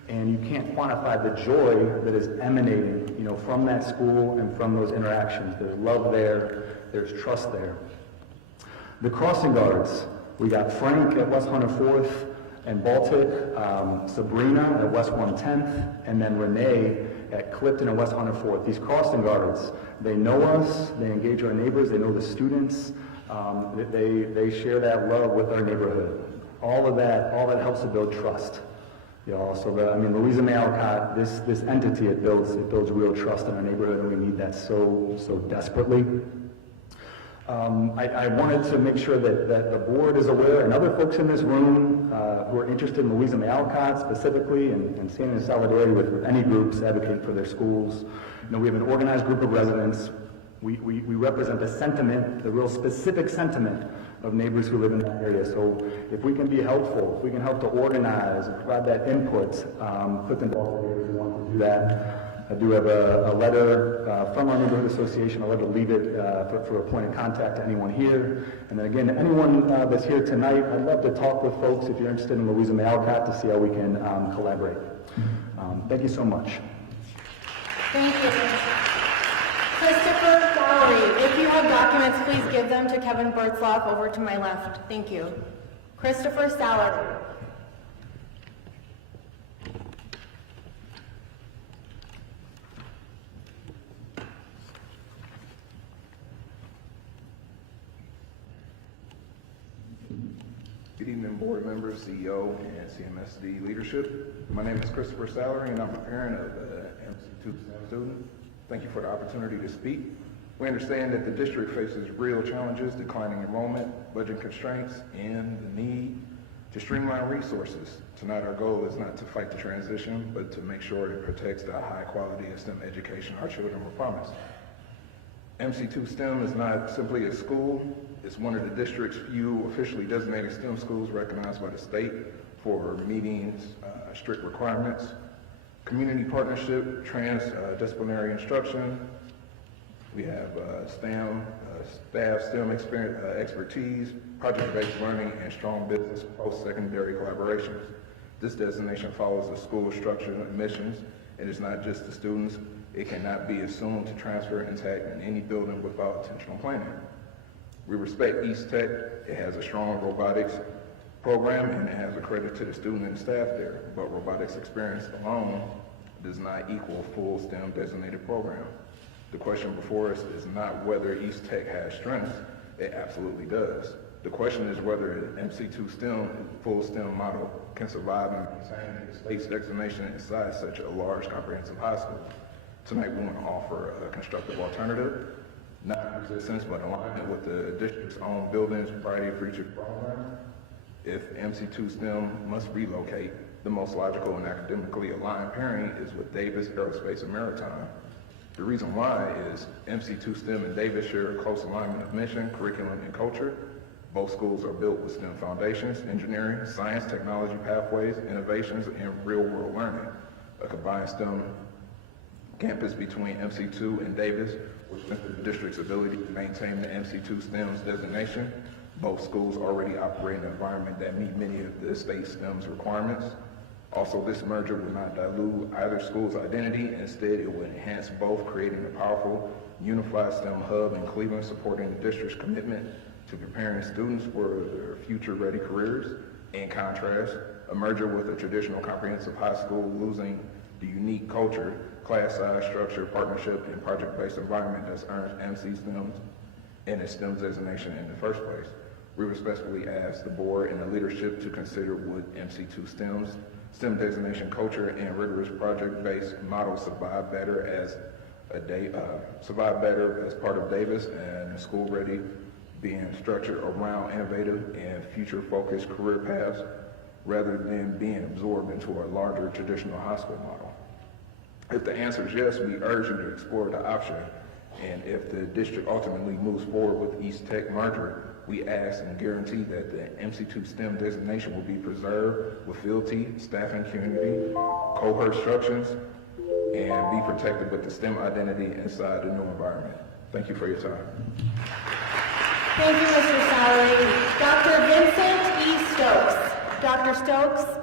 and you can't quantify the joy that is emanating, from that school and from those interactions. There's love there, there's trust there. The crossing guards, we got Frank at West 104th and Baltic, Sabrina at West 110th, and then Renee at Clifton and West 104th. These crossing guards, they know us, they engage our neighbors, they know the students, they share that love with our neighborhood. All that helps to build trust. Louisa May Alcott, this entity, it builds real trust in our neighborhood, and we need that so desperately. I wanted to make sure that the board is aware, and other folks in this room who are interested in Louisa May Alcott specifically, and standing in solidarity with any groups advocating for their schools. We have an organized group of residents. We represent the sentiment, the real specific sentiment of neighbors who live in that area. So if we can be helpful, if we can help to organize and provide that input, Clifton Baltic neighbors who want to do that. I do have a letter from our neighborhood association. I'll let to leave it for a point of contact to anyone here. And then again, anyone that's here tonight, I'd love to talk with folks if you're interested in Louisa May Alcott to see how we can collaborate. Thank you so much. Thank you. Christopher Lowry, if you have documents, please give them to Kevin Bertzloff over to my left. Thank you. Christopher Salary. Good evening, board members, CEO, and CMSD leadership. My name is Christopher Salary, and I'm a parent of an MC2 student. Thank you for the opportunity to speak. We understand that the district faces real challenges, declining enrollment, budget constraints, and the need to streamline resources. Tonight, our goal is not to fight the transition, but to make sure it protects the high quality of STEM education our children were promised. MC2 STEM is not simply a school. It's one of the district's few officially designated STEM schools recognized by the state for meeting strict requirements. Community partnership, transdisciplinary instruction. We have staff STEM expertise, project-based learning, and strong business post-secondary collaborations. This designation follows the school structure and missions. It is not just the students. It cannot be assumed to transfer intact in any building without intentional planning. We respect East Tech. It has a strong robotics program and it has a credit to the student and staff there, but robotics experience alone does not equal a full STEM designated program. The question before us is not whether East Tech has strengths. It absolutely does. The question is whether an MC2 STEM, full STEM model can survive and maintain the state's designation inside such a large comprehensive high school. Tonight we want to offer a constructive alternative, not resistance, but alignment with the district's own buildings, variety of feature program. If MC2 STEM must relocate, the most logical and academically aligned pairing is with Davis Aerospace and Maritime. The reason why is MC2 STEM and Davis share a close alignment of mission, curriculum, and culture. Both schools are built with STEM foundations, engineering, science, technology pathways, innovations, and real-world learning. A combined STEM campus between MC2 and Davis will strengthen the district's ability to maintain the MC2 STEM's designation. Both schools already operate in an environment that meet many of the state STEM's requirements. Also, this merger will not dilute either school's identity. Instead, it will enhance both, creating a powerful, unified STEM hub in Cleveland, supporting the district's commitment to preparing students for their future-ready careers. In contrast, a merger with a traditional comprehensive high school losing the unique culture, class size, structure, partnership, and project-based environment that's earned MC STEM's and its STEM designation in the first place. We respectfully ask the board and the leadership to consider would MC2 STEM's STEM designation culture and rigorous project-based model survive better as part of Davis and school-ready, being structured around innovative and future-focused career paths rather than being absorbed into a larger traditional high school model. If the answer is yes, we urge you to explore the option. And if the district ultimately moves forward with East Tech merger, we ask and guarantee that the MC2 STEM designation will be preserved with fealty, staffing community, cohort instructions, and be protected with the STEM identity inside the new environment. Thank you for your time. Thank you, Mr. Salary. Dr. Vincent E. Stokes. Dr. Stokes.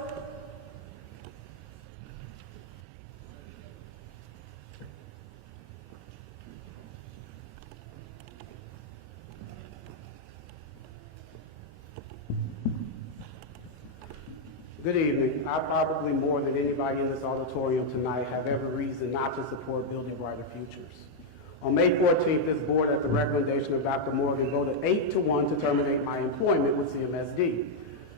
Good evening. I probably more than anybody in this auditorium tonight have every reason not to support Building Brighter Futures. On May 14th, this board, at the recommendation of Dr. Morgan, voted 8-1 to terminate my employment with CMSD.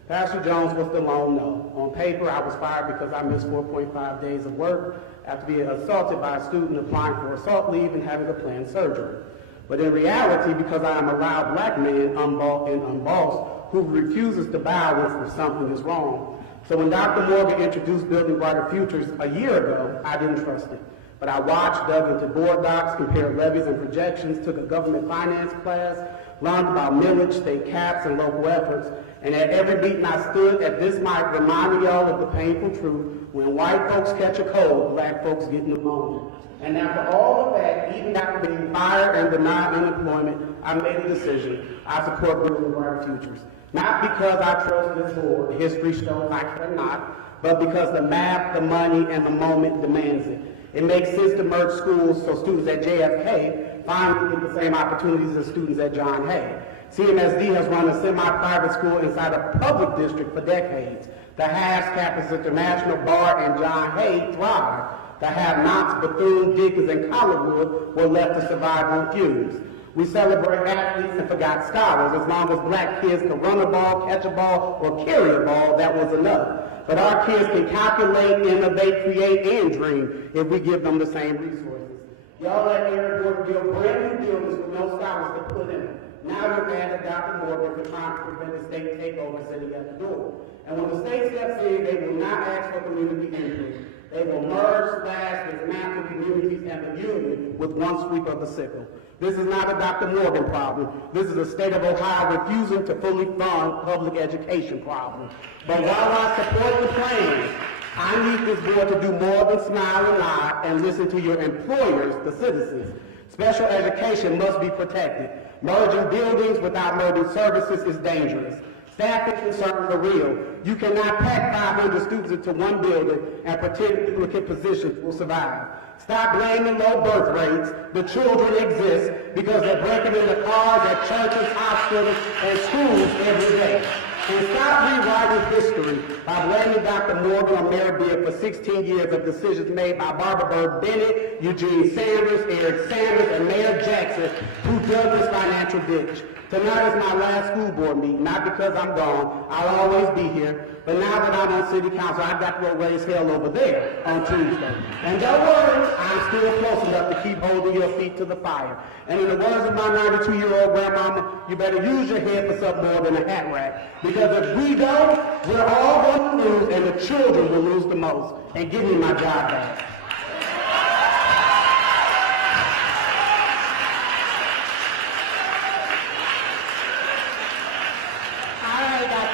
Pastor Jones was the lone no. On paper, I was fired because I missed 4.5 days of work after being assaulted by a student applying for assault leave and having a planned surgery. But in reality, because I am a loud black man, unbossed, who refuses to bow when something is wrong. So when Dr. Morgan introduced Building Brighter Futures a year ago, I didn't trust it. But I watched, dug into board docs, compared levies and projections, took a government finance class, learned about millage, state caps, and local efforts, and at every meeting I stood at this mic reminding y'all of the painful truth: when white folks catch a cold, black folks get pneumonia. And after all of that, even after being fired and denied unemployment, I made a decision. I support Building Brighter Futures. Not because I trust this board, history shows I cannot, but because the math, the money, and the moment demands it. It makes sense to merge schools so students at JFK finally get the same opportunities as students at John Hay. CMSD has run a semi-private school inside a public district for decades. The Haas Campus International, Bar, and John Hay thrive. The have-nots, Bethune, Dickens, and Collinwood were left to survive on fumes. We celebrate athletes and forgot scholars. As long as black kids can run a ball, catch a ball, or carry a ball, that was enough. But our kids can calculate, innovate, create, and dream if we give them the same resources. Y'all let Eric Gordon build brand new buildings with no scholars to put in them. Now we're mad at Dr. Morgan for trying to prevent the state takeover sitting at the door. And when the state steps in, they will not ask for community input. They will merge, slash, dismantle communities and the union with one sweep of the sickle. This is not a Dr. Morgan problem. This is a state of Ohio refusing to fully fund public education problem. But while I support the plan, I need this board to do more than smile and nod and listen to your employers, the citizens. Special education must be protected. Merging buildings without merging services is dangerous. Staffing concerns are real. You cannot pack 500 students into one building and pretend duplicate positions will survive. Stop blaming low birth rates. The children exist because they're breaking into cars at churches, hospitals, and schools every day. And stop rewriting history by blaming Dr. Morgan or Mayor Beard for 16 years of decisions made by Barbara Byrd Bennett, Eugene Sanders, Eric Sanders, and Mayor Jackson, who dug this financial ditch. Tonight is my last school board meeting, not because I'm gone. I'll always be here. But now that I'm on city council, I've got to go raise hell over there on Tuesday. And don't worry, I'm still close enough to keep holding your feet to the fire. And in the words of my 92-year-old grandmama, you better use your head for something more than a hat rack. Because if we don't, we're all going to lose, and the children will lose the most. And give me my job back.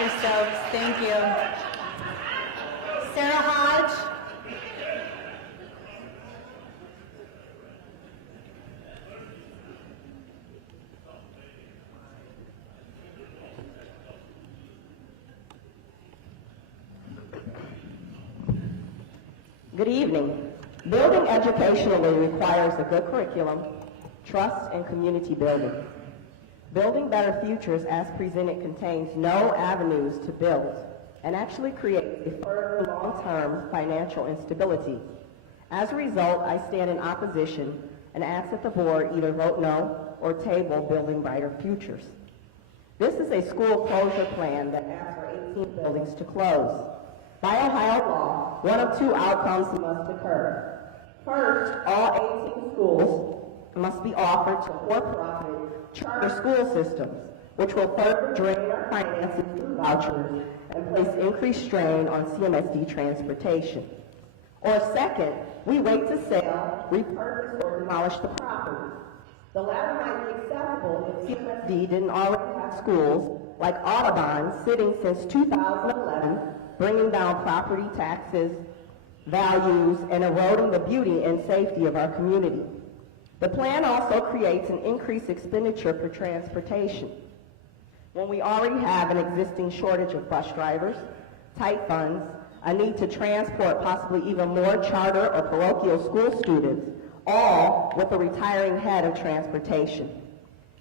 Dr. Stokes, thank you. Sarah Hodge. Good evening. Building educationally requires a good curriculum, trust, and community building. Building Better Futures as presented contains no avenues to build and actually creates a further long-term financial instability. As a result, I stand in opposition and ask that the board either vote no or table Building Brighter Futures. This is a school closure plan that asks for 18 buildings to close. By Ohio law, one of two outcomes must occur. First, all 18 schools must be offered to for-profit charter school systems, which will further drain our finances through vouchers and place increased strain on CMSD transportation. Or second, we wait to sell, repurpose, or demolish the property. The latter might be acceptable if CMSD didn't already have schools like Audubon sitting since 2011, bringing down property taxes, values, and eroding the beauty and safety of our community. The plan also creates an increased expenditure for transportation. When we already have an existing shortage of bus drivers, tight funds, a need to transport possibly even more charter or parochial school students, all with a retiring head of transportation.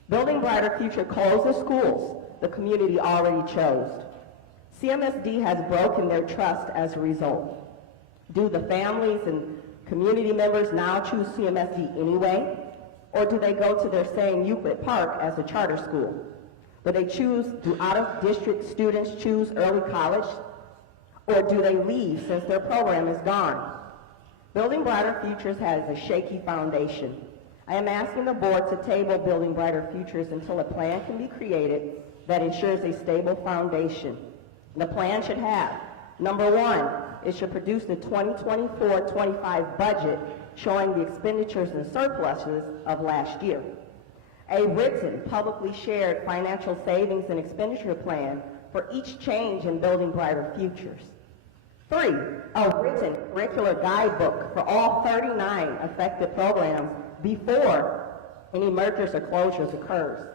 Building Brighter Future closes schools the community already chose. CMSD has broken their trust as a result. Do the families and community members now choose CMSD anyway? Or do they go to their same Euclid Park as a charter school? Do out-of-district students choose early college? Or do they leave since their program is gone? Building Brighter Futures has a shaky foundation. I am asking the board to table Building Brighter Futures until a plan can be created that ensures a stable foundation. The plan should have, number one, it should produce the 2024-25 budget showing the expenditures and surpluses of last year. A written, publicly shared financial savings and expenditure plan for each change in Building Brighter Futures. 3, a written curricular guidebook for all 39 affected programs before any mergers or closures occurs.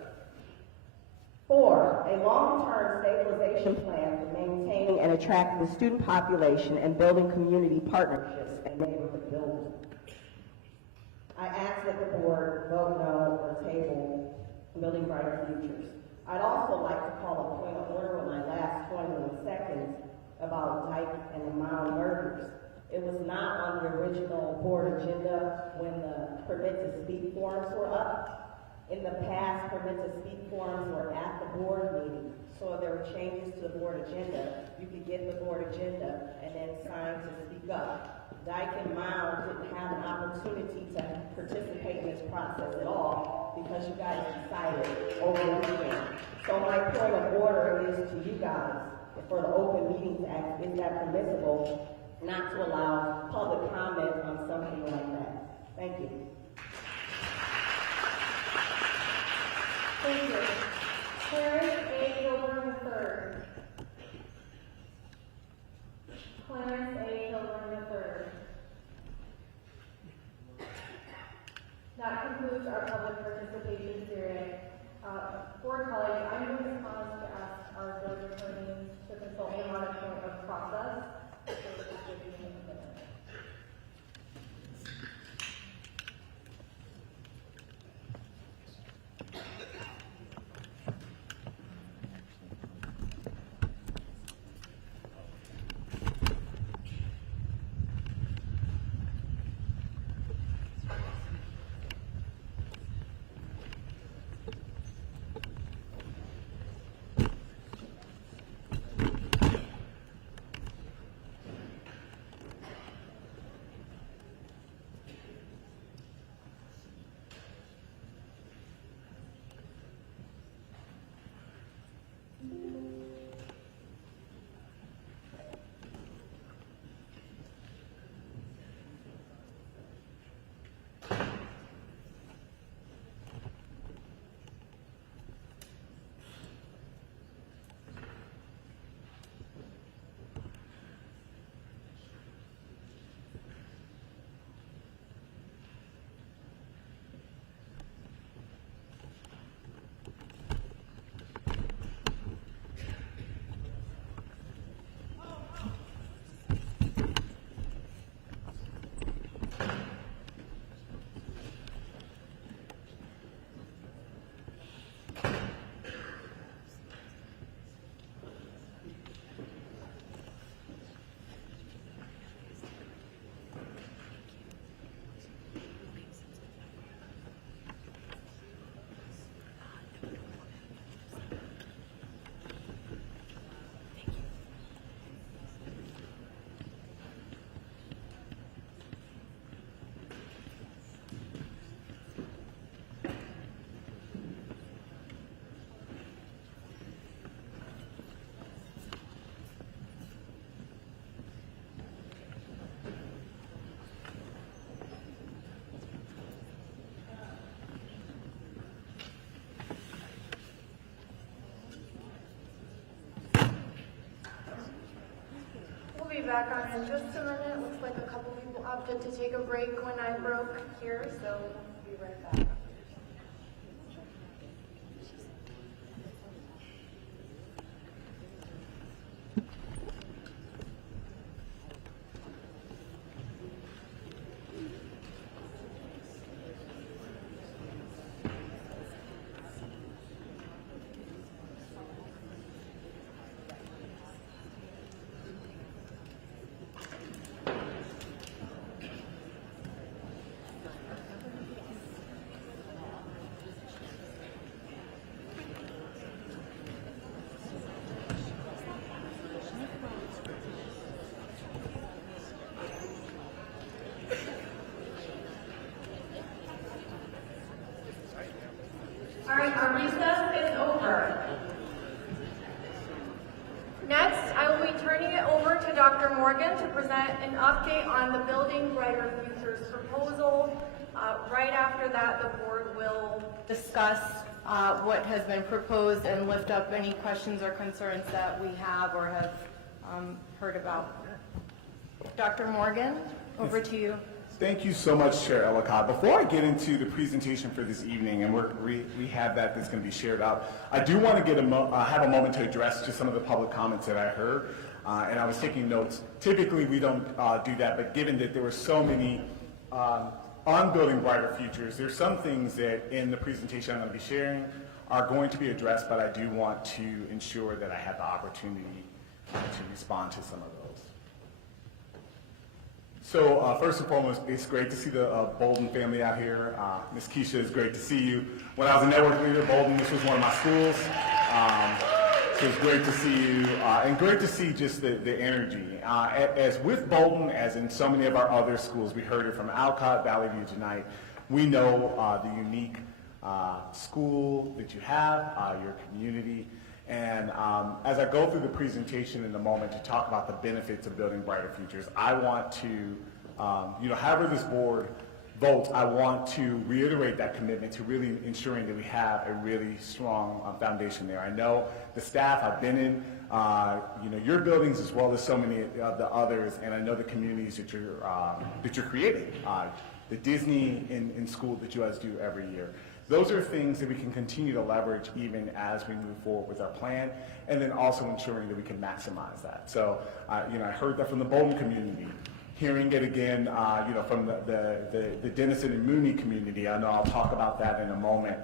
4, a long-term stabilization plan for maintaining and attracting the student population and building community partnerships and neighborhood building. I ask that the board vote no or table Building Brighter Futures. I'd also like to call a point of order with my last 21 seconds about Dyke and the Mound mergers. It was not on the original board agenda when the permit to speak forms were up. In the past, permit to speak forms were at the board meeting. So if there were changes to the board agenda, you could get the board agenda and then sign to speak up. Dyke and Mound didn't have an opportunity to participate in this process at all because you guys decided over the weekend. So my point of order is to you guys, for the Open Meetings Act, is that permissible not to allow public comment on something like that. Thank you. Thank you. Clarence A. Kilburn III. Clarence A. Kilburn III. That concludes our public participation period. Board colleagues, I'm going to pause to ask our village attorneys to consult me on a point of process. So just give me a minute. We'll be back on in just a minute. Looks like a couple people opted to take a break when I broke here, so we'll be right back. All right, our recess is over. Next, I will be turning it over to Dr. Morgan to present an update on the Building Brighter Futures proposal. Right after that, the board will discuss what has been proposed and lift up any questions or concerns that we have or have heard about. Dr. Morgan, over to you. Thank you so much, Chair Ellicott. Before I get into the presentation for this evening, and we have that's going to be shared out, I do want to get have a moment to address just some of the public comments that I heard, and I was taking notes. Typically, we don't do that, but given that there were so many on Building Brighter Futures, there's some things that in the presentation I'm going to be sharing are going to be addressed, but I do want to ensure that I have the opportunity to respond to some of those. So first and foremost, it's great to see the Bolden family out here. Ms. Keisha, it's great to see you. When I was a network leader at Bolden, this was one of my schools. So it's great to see you, and great to see just the energy. As with Bolden, as in so many of our other schools, we heard it from Alcott, Valley View tonight, we know the unique school that you have, your community, And as I go through the presentation in a moment to talk about the benefits of building brighter futures, I want to, however this board votes, I want to reiterate that commitment to really ensuring that we have a really strong foundation there. I know the staff, I've been in, your buildings as well as so many of the others, and I know the communities that you're creating, the Disney in school that you guys do every year. Those are things that we can continue to leverage even as we move forward with our plan, and then also ensuring that we can maximize that. So, I heard that from the Bolton community. Hearing it again, from the Denison and Mooney community. I know I'll talk about that in a moment.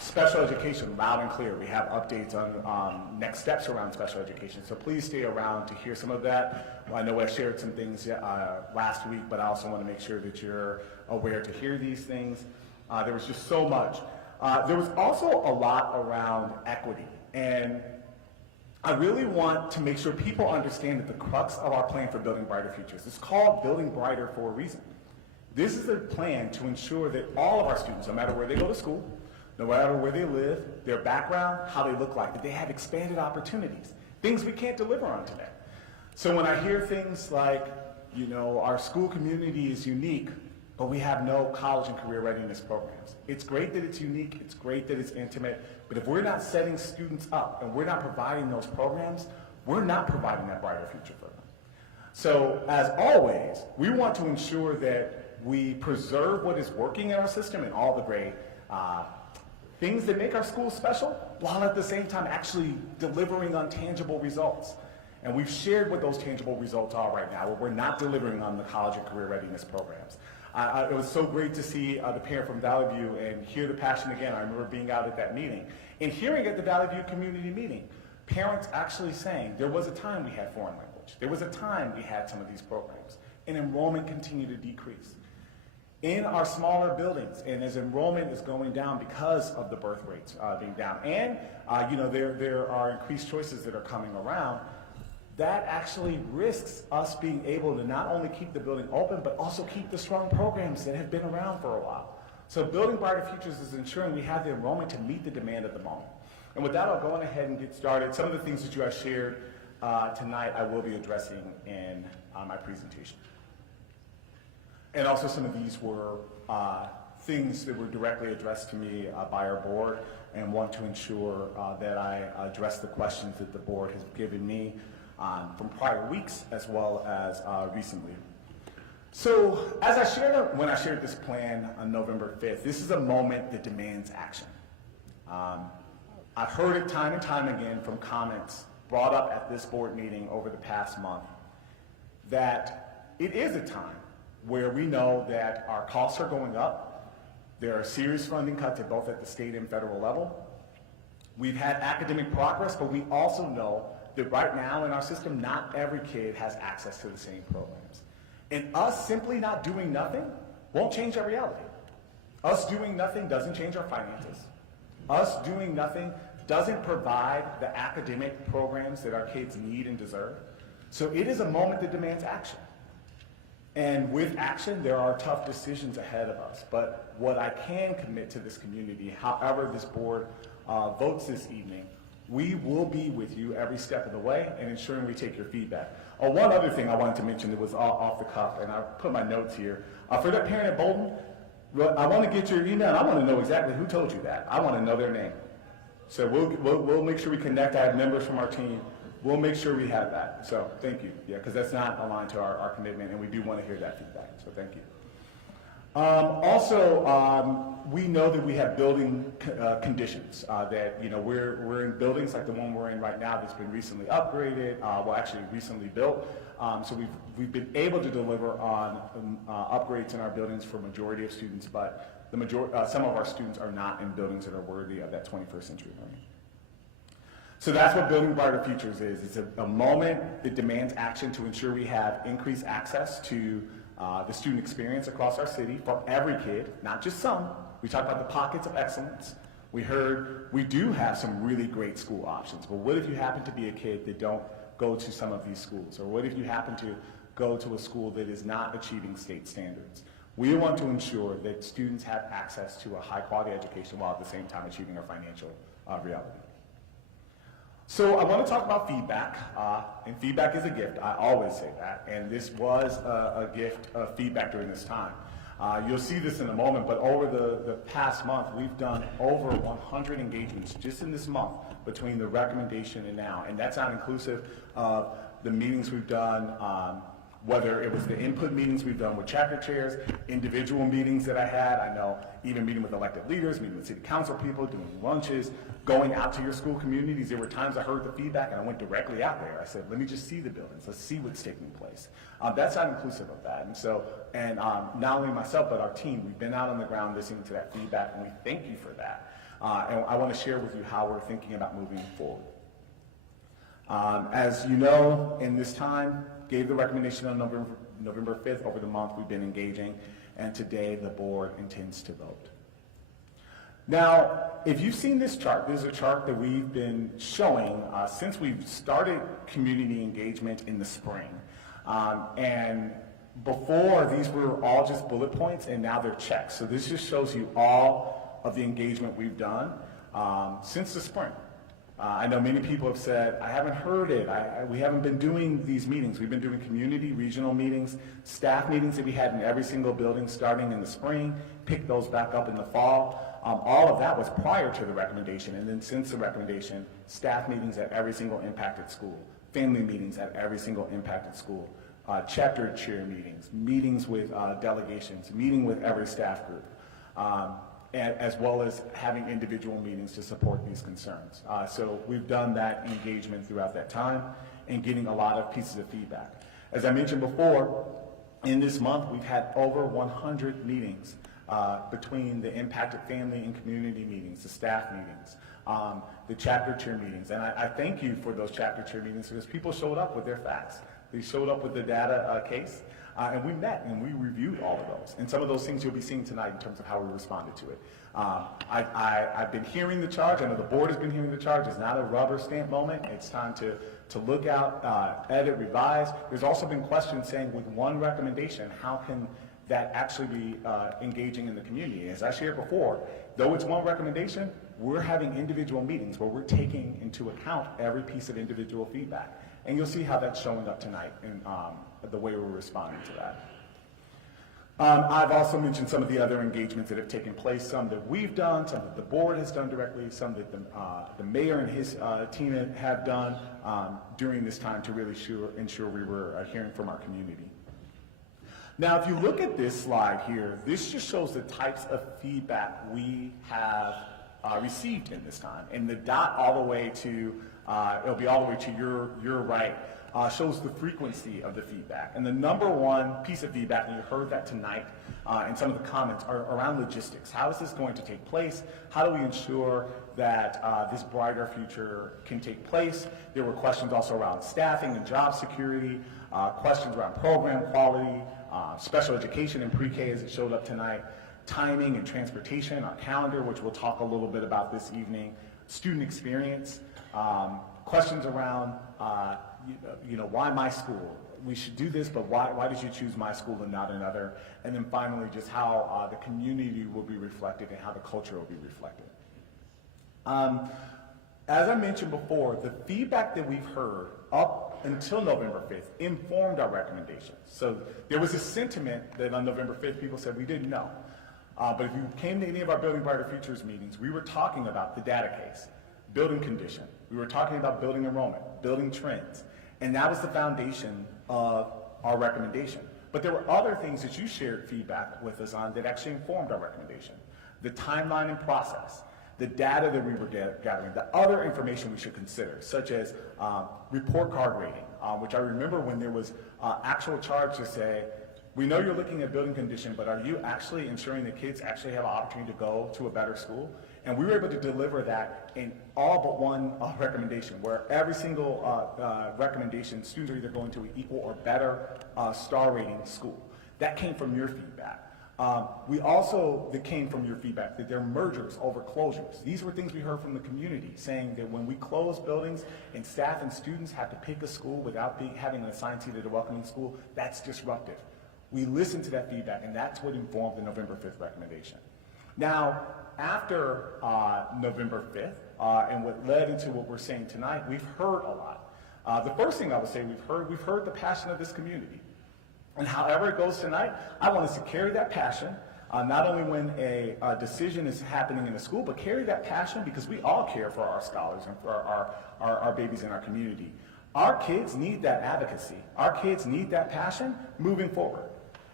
Special education, loud and clear. We have updates on next steps around special education. So please stay around to hear some of that. I know I shared some things last week, but I also want to make sure that you're aware to hear these things. There was just so much. There was also a lot around equity. And I really want to make sure people understand that the crux of our plan for Building Brighter Futures is called Building Brighter for a reason. This is a plan to ensure that all of our students, no matter where they go to school, no matter where they live, their background, how they look like, that they have expanded opportunities, things we can't deliver on today. So when I hear things like, our school community is unique, but we have no college and career readiness programs. It's great that it's unique, it's great that it's intimate, but if we're not setting students up and we're not providing those programs, we're not providing that brighter future for them. So as always, we want to ensure that we preserve what is working in our system and all the great things that make our schools special, while at the same time actually delivering on tangible results. And we've shared what those tangible results are right now, where we're not delivering on the college and career readiness programs. It was so great to see the parent from Valley View and hear the passion again. I remember being out at that meeting and hearing at the Valley View community meeting, parents actually saying there was a time we had foreign language. There was a time we had some of these programs, and enrollment continued to decrease. In our smaller buildings, and as enrollment is going down because of the birth rates being down, and there are increased choices that are coming around, that actually risks us being able to not only keep the building open, but also keep the strong programs that have been around for a while. So Building Brighter Futures is ensuring we have the enrollment to meet the demand of the moment. And with that, I'll go on ahead and get started. Some of the things that you guys shared tonight, I will be addressing in my presentation. And also some of these were things that were directly addressed to me by our board, and want to ensure that I address the questions that the board has given me from prior weeks as well as recently. So as I shared when I shared this plan on November 5th, this is a moment that demands action. I've heard it time and time again from comments brought up at this board meeting over the past month that it is a time where we know that our costs are going up. There are serious funding cuts at both at the state and federal level. We've had academic progress, but we also know that right now in our system, not every kid has access to the same programs. And us simply not doing nothing won't change our reality. Us doing nothing doesn't change our finances. Us doing nothing doesn't provide the academic programs that our kids need and deserve. So it is a moment that demands action. And with action, there are tough decisions ahead of us. But what I can commit to this community, however this board votes this evening, we will be with you every step of the way and ensuring we take your feedback. One other thing I wanted to mention that was off the cuff, and I put my notes here. For that parent at Bolton, I want to get your email, and I want to know exactly who told you that. I want to know their name. So we'll make sure we connect. I have members from our team. We'll make sure we have that. So thank you. Yeah, because that's not aligned to our commitment, and we do want to hear that feedback. So thank you. We know that we have building conditions that, we're in buildings like the one we're in right now that's been recently upgraded, actually recently built. So we've been able to deliver on upgrades in our buildings for majority of students, but some of our students are not in buildings that are worthy of that 21st century learning. So that's what Building Brighter Futures is. It's a moment that demands action to ensure we have increased access to the student experience across our city for every kid, not just some. We talked about the pockets of excellence. We heard we do have some really great school options, but what if you happen to be a kid that don't go to some of these schools? Or what if you happen to go to a school that is not achieving state standards? We want to ensure that students have access to a high quality education while at the same time achieving our financial reality. So I want to talk about feedback, and feedback is a gift. I always say that, and this was a gift of feedback during this time. You'll see this in a moment, but over the past month, we've done over 100 engagements just in this month between the recommendation and now, and that's not inclusive of the meetings we've done, whether it was the input meetings we've done with chapter chairs, individual meetings that I had, I know even meeting with elected leaders, meeting with city council people, doing lunches, going out to your school communities. There were times I heard the feedback and I went directly out there. I said, let me just see the buildings, let's see what's taking place. That's not inclusive of that. And so, not only myself, but our team, we've been out on the ground listening to that feedback, and we thank you for that. And I want to share with you how we're thinking about moving forward. As you know, in this time, gave the recommendation on November 5th. Over the month, we've been engaging, and today the board intends to vote. Now, if you've seen this chart, this is a chart that we've been showing since we've started community engagement in the spring. And before, these were all just bullet points, and now they're checks. So this just shows you all of the engagement we've done since the spring. I know many people have said, I haven't heard it. We haven't been doing these meetings. We've been doing community, regional meetings, staff meetings that we had in every single building starting in the spring, picked those back up in the fall. All of that was prior to the recommendation, and then since the recommendation, staff meetings at every single impacted school, family meetings at every single impacted school, chapter chair meetings, meetings with delegations, meeting with every staff group. As well as having individual meetings to support these concerns. So we've done that engagement throughout that time and getting a lot of pieces of feedback. As I mentioned before, in this month we've had over 100 meetings between the impacted family and community meetings, the staff meetings, the chapter chair meetings. And I thank you for those chapter chair meetings because people showed up with their facts. They showed up with the data case. And we met and we reviewed all of those. And some of those things you'll be seeing tonight in terms of how we responded to it. I've been hearing the charge. I know the board has been hearing the charge. It's not a rubber stamp moment. It's time to look out, edit, revise. There's also been questions saying with one recommendation, how can that actually be engaging in the community? As I shared before, though it's one recommendation, we're having individual meetings where we're taking into account every piece of individual feedback. And you'll see how that's showing up tonight in the way we're responding to that. I've also mentioned some of the other engagements that have taken place, some that we've done, some that the board has done directly, some that the mayor and his team have done during this time to really ensure we were hearing from our community. Now, if you look at this slide here, this just shows the types of feedback we have received in this time. And the dot all the way to, it'll be all the way to your right, shows the frequency of the feedback. And the number one piece of feedback, and you heard that tonight in some of the comments, are around logistics. How is this going to take place? How do we ensure that this brighter future can take place? There were questions also around staffing and job security, questions around program quality, special education and pre-K as it showed up tonight, timing and transportation, our calendar, which we'll talk a little bit about this evening, student experience, questions around why my school? We should do this, but why did you choose my school and not another? And then finally, just how the community will be reflected and how the culture will be reflected. As I mentioned before, the feedback that we've heard up until November 5th informed our recommendations. So there was a sentiment that on November 5th, people said we didn't know. But if you came to any of our Building Brighter Futures meetings, we were talking about the data case, building condition. We were talking about building enrollment, building trends. And that was the foundation of our recommendation. But there were other things that you shared feedback with us on that actually informed our recommendation. The timeline and process, the data that we were gathering, the other information we should consider, such as report card rating, which I remember when there was actual charge to say, we know you're looking at building condition, but are you actually ensuring that kids actually have an opportunity to go to a better school? And we were able to deliver that in all but one recommendation, where every single recommendation, students are either going to an equal or better star rating school. That came from your feedback. That came from your feedback, that there are mergers over closures. These were things we heard from the community, saying that when we close buildings and staff and students have to pick a school without having an assigned seat at a welcoming school, that's disruptive. We listened to that feedback, and that's what informed the November 5th recommendation. Now, after November 5th, and what led into what we're saying tonight, we've heard a lot. The first thing I would say we've heard the passion of this community. And however it goes tonight, I want us to carry that passion, not only when a decision is happening in the school, but carry that passion because we all care for our scholars and for our babies in our community. Our kids need that advocacy. Our kids need that passion moving forward.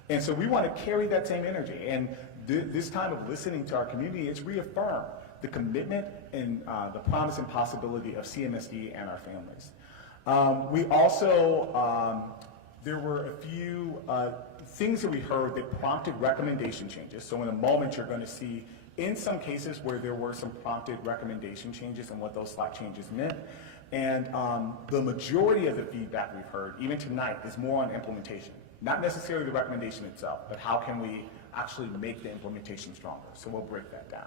And so we want to carry that same energy. And this time of listening to our community, it's reaffirmed the commitment and the promise and possibility of CMSD and our families. We also, there were a few things that we heard that prompted recommendation changes. So in a moment, you're going to see in some cases where there were some prompted recommendation changes and what those slight changes meant. And the majority of the feedback we've heard, even tonight, is more on implementation. Not necessarily the recommendation itself, but how can we actually make the implementation stronger. So we'll break that down.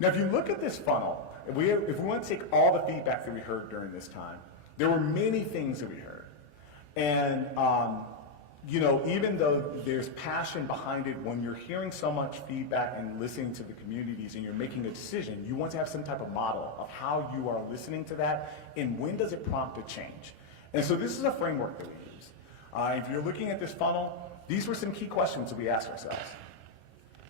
Now, if you look at this funnel, if we want to take all the feedback that we heard during this time, there were many things that we heard. And, you know, even though there's passion behind it, when you're hearing so much feedback and listening to the communities and you're making a decision, you want to have some type of model of how you are listening to that and when does it prompt a change. And so this is a framework that we use. If you're looking at this funnel, these were some key questions that we asked ourselves.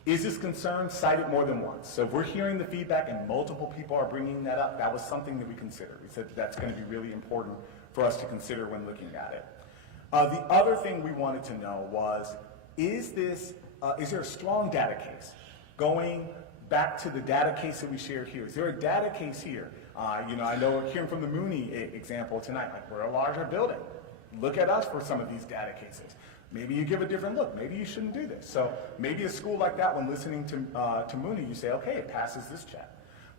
Is this concern cited more than once? So if we're hearing the feedback and multiple people are bringing that up, that was something that we considered. We said that's going to be really important for us to consider when looking at it. The other thing we wanted to know was, is there a strong data case? Going back to the data case that we shared here, is there a data case here? You know, I know hearing from the Mooney example tonight, like we're a larger building. Look at us for some of these data cases. Maybe you give a different look. Maybe you shouldn't do this. So maybe a school like that, when listening to Mooney, you say, okay, it passes this check.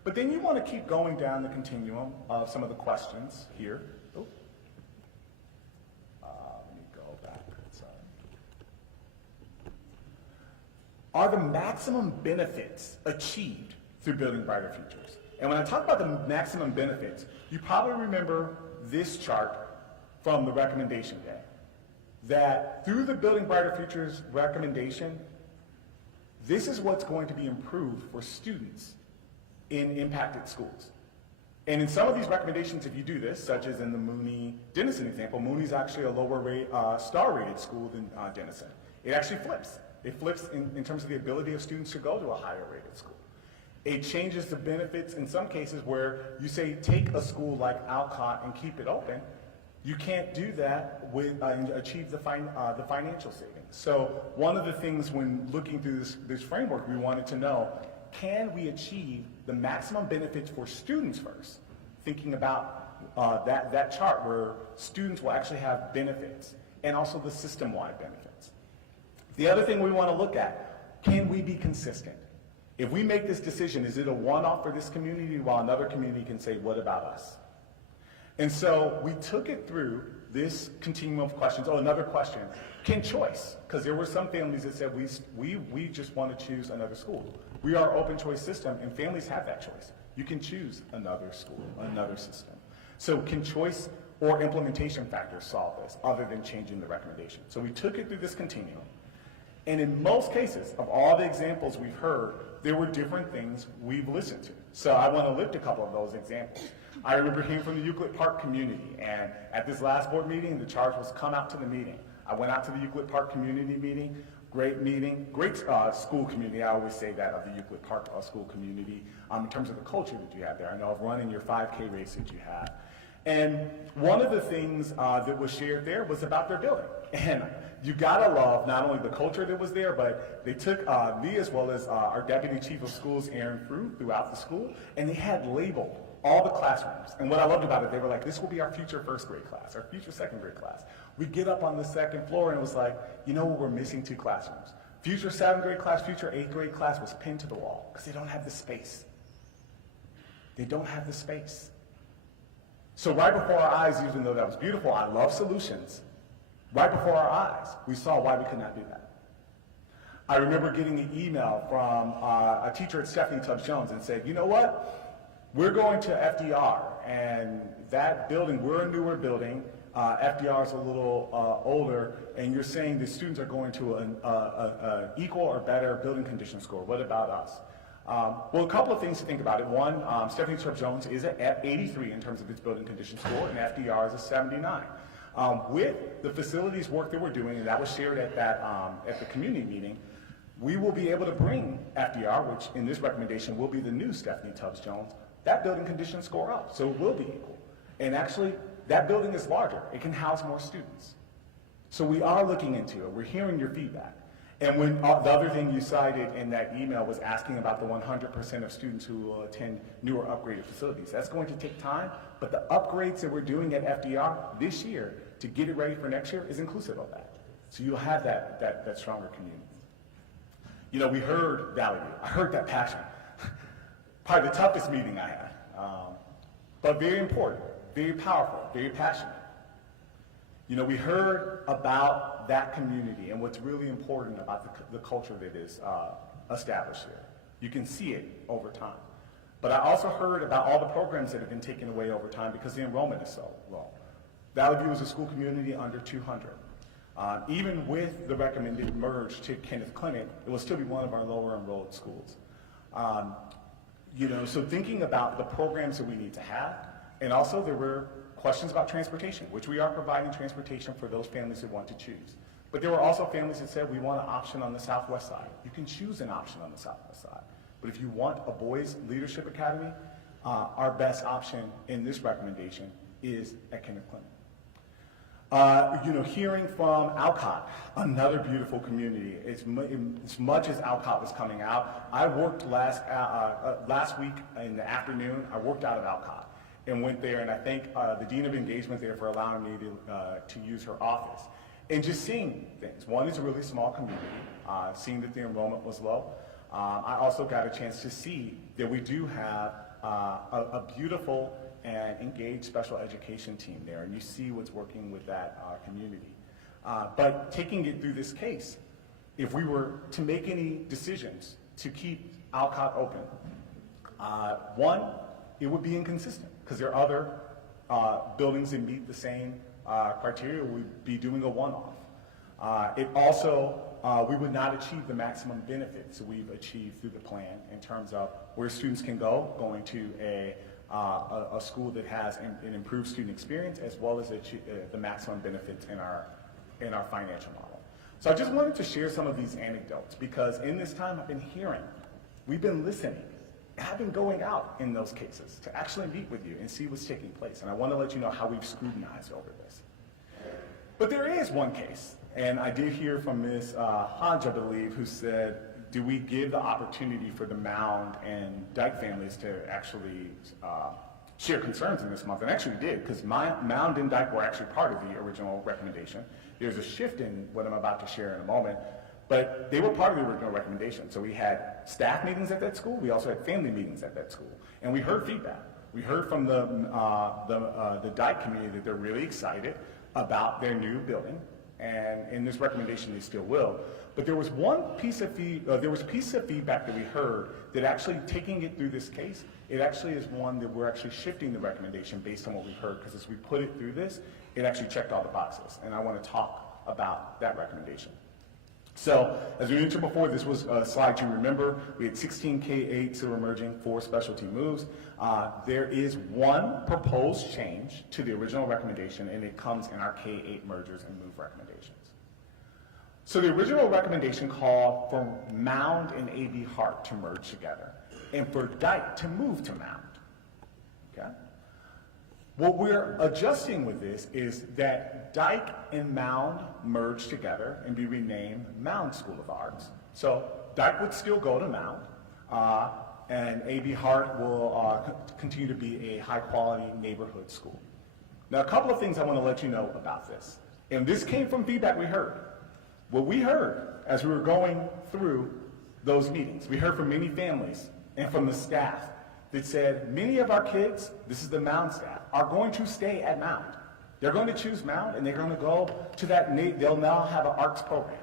But then you want to keep going down the continuum of some of the questions here. Oh. Let me go back. Sorry. Are the maximum benefits achieved through building brighter futures? And when I talk about the maximum benefits, you probably remember this chart from the recommendation day. That through the Building Brighter Futures recommendation, this is what's going to be improved for students in impacted schools. And in some of these recommendations, if you do this, such as in the Mooney-Denison example, Mooney's actually a lower star-rated school than Denison. It actually flips. It flips in terms of the ability of students to go to a higher-rated school. It changes the benefits in some cases where you say, take a school like Alcott and keep it open. You can't do that with achieve the financial savings. So one of the things when looking through this framework, we wanted to know, can we achieve the maximum benefits for students first? Thinking about that chart where students will actually have benefits and also the system-wide benefits. The other thing we want to look at, can we be consistent? If we make this decision, is it a one-off for this community while another community can say, what about us? And so we took it through this continuum of questions. Oh, another question, can choice? Because there were some families that said, we just want to choose another school. We are an open choice system, and families have that choice. You can choose another school, another system. So can choice or implementation factors solve this, other than changing the recommendation? So we took it through this continuum. And in most cases, of all the examples we've heard, there were different things we've listened to. So I want to lift a couple of those examples. I remember hearing from the Euclid Park community, and at this last board meeting, the charge was come out to the meeting. I went out to the Euclid Park community meeting, great school community. I always say that of the Euclid Park school community in terms of the culture that you have there. I know of running your 5K race that you have. And one of the things that was shared there was about their building. And you gotta love not only the culture that was there, but they took me as well as our Deputy Chief of Schools, Aaron Frew, throughout the school, and they had labeled all the classrooms. And what I loved about it, they were like, this will be our future first grade class, our future second grade class. We get up on the second floor and it was like, you know what, we're missing 2 classrooms. Future 7th grade class, future 8th grade class was pinned to the wall because they don't have the space. They don't have the space. So right before our eyes, even though that was beautiful, I love solutions. Right before our eyes, we saw why we could not do that. I remember getting an email from a teacher at Stephanie Tubbs Jones and said, you know what? We're going to FDR, and that building, we're a newer building. FDR is a little older, and you're saying the students are going to an equal or better building condition score. What about us? Well, a couple of things to think about it. One, Stephanie Tubbs-Jones is at 83 in terms of its building condition score, and FDR is a 79. With the facilities work that we're doing, and that was shared at the community meeting, we will be able to bring FDR, which in this recommendation will be the new Stephanie Tubbs-Jones, that building condition score up, so it will be equal. And actually, that building is larger. It can house more students. So we are looking into it. We're hearing your feedback. And when the other thing you cited in that email was asking about the 100% of students who will attend newer upgraded facilities. That's going to take time, but the upgrades that we're doing at FDR this year to get it ready for next year is inclusive of that. So you'll have that stronger community. You know, we heard Valley View. I heard that passion. Probably the toughest meeting I had, but very important, very powerful, very passionate. You know, we heard about that community and what's really important about the culture that is established here. You can see it over time. But I also heard about all the programs that have been taken away over time because the enrollment is so low. Valley View is a school community under 200. Even with the recommended merge to Kenneth Clinic, it will still be one of our lower enrolled schools. You know, so thinking about the programs that we need to have, and also there were questions about transportation, which we are providing transportation for those families that want to choose. But there were also families that said, we want an option on the Southwest side. You can choose an option on the Southwest side. But if you want a boys leadership academy, our best option in this recommendation is at Kenneth Clinic. You know, hearing from Alcott, another beautiful community. As much as Alcott was coming out, I worked last week in the afternoon, I worked out of Alcott and went there, and I thank the Dean of Engagement there for allowing me to use her office. And just seeing things. One, is a really small community, seeing that the enrollment was low. I also got a chance to see that we do have a beautiful and engaged special education team there, and you see what's working with that community. But taking it through this case, if we were to make any decisions to keep Alcott open, one, it would be inconsistent because there are other buildings that meet the same criteria. We'd be doing a one-off. It also, we would not achieve the maximum benefits that we've achieved through the plan in terms of where students can go, going to a school that has an improved student experience, as well as the maximum benefits in our financial model. So I just wanted to share some of these anecdotes because in this time I've been hearing, we've been listening, I've been going out in those cases to actually meet with you and see what's taking place. And I want to let you know how we've scrutinized over this. But there is one case, and I did hear from Ms. Hodge, I believe, who said, do we give the opportunity for the Mound and Dyke families to actually share concerns in this month? And actually did, because Mound and Dyke were actually part of the original recommendation. There's a shift in what I'm about to share in a moment, but they were part of the original recommendation. So we had staff meetings at that school. We also had family meetings at that school. And we heard feedback. We heard from the Dyke community that they're really excited about their new building. And in this recommendation, they still will. But there was one piece of feedback that we heard that actually taking it through this case, it actually is one that we're actually shifting the recommendation based on what we've heard, because as we put it through this, it actually checked all the boxes. And I want to talk about that recommendation. So, as we mentioned before, this was a slide you remember. We had 16 K-8s that were emerging, 4 specialty moves. There is one proposed change to the original recommendation, and it comes in our K-8 mergers and move recommendations. So the original recommendation called for Mound and A.B. Hart to merge together, and for Dyke to move to Mound. Okay? What we're adjusting with this is that Dyke and Mound merge together and be renamed Mound School of Arts. So Dyke would still go to Mound, and A.B. Hart will continue to be a high-quality neighborhood school. Now, a couple of things I want to let you know about this. And this came from feedback we heard. What we heard as we were going through those meetings, we heard from many families and from the staff that said many of our kids, this is the Mound staff, are going to stay at Mound. They're going to choose Mound, and they're going to go to that, they'll now have an arts program.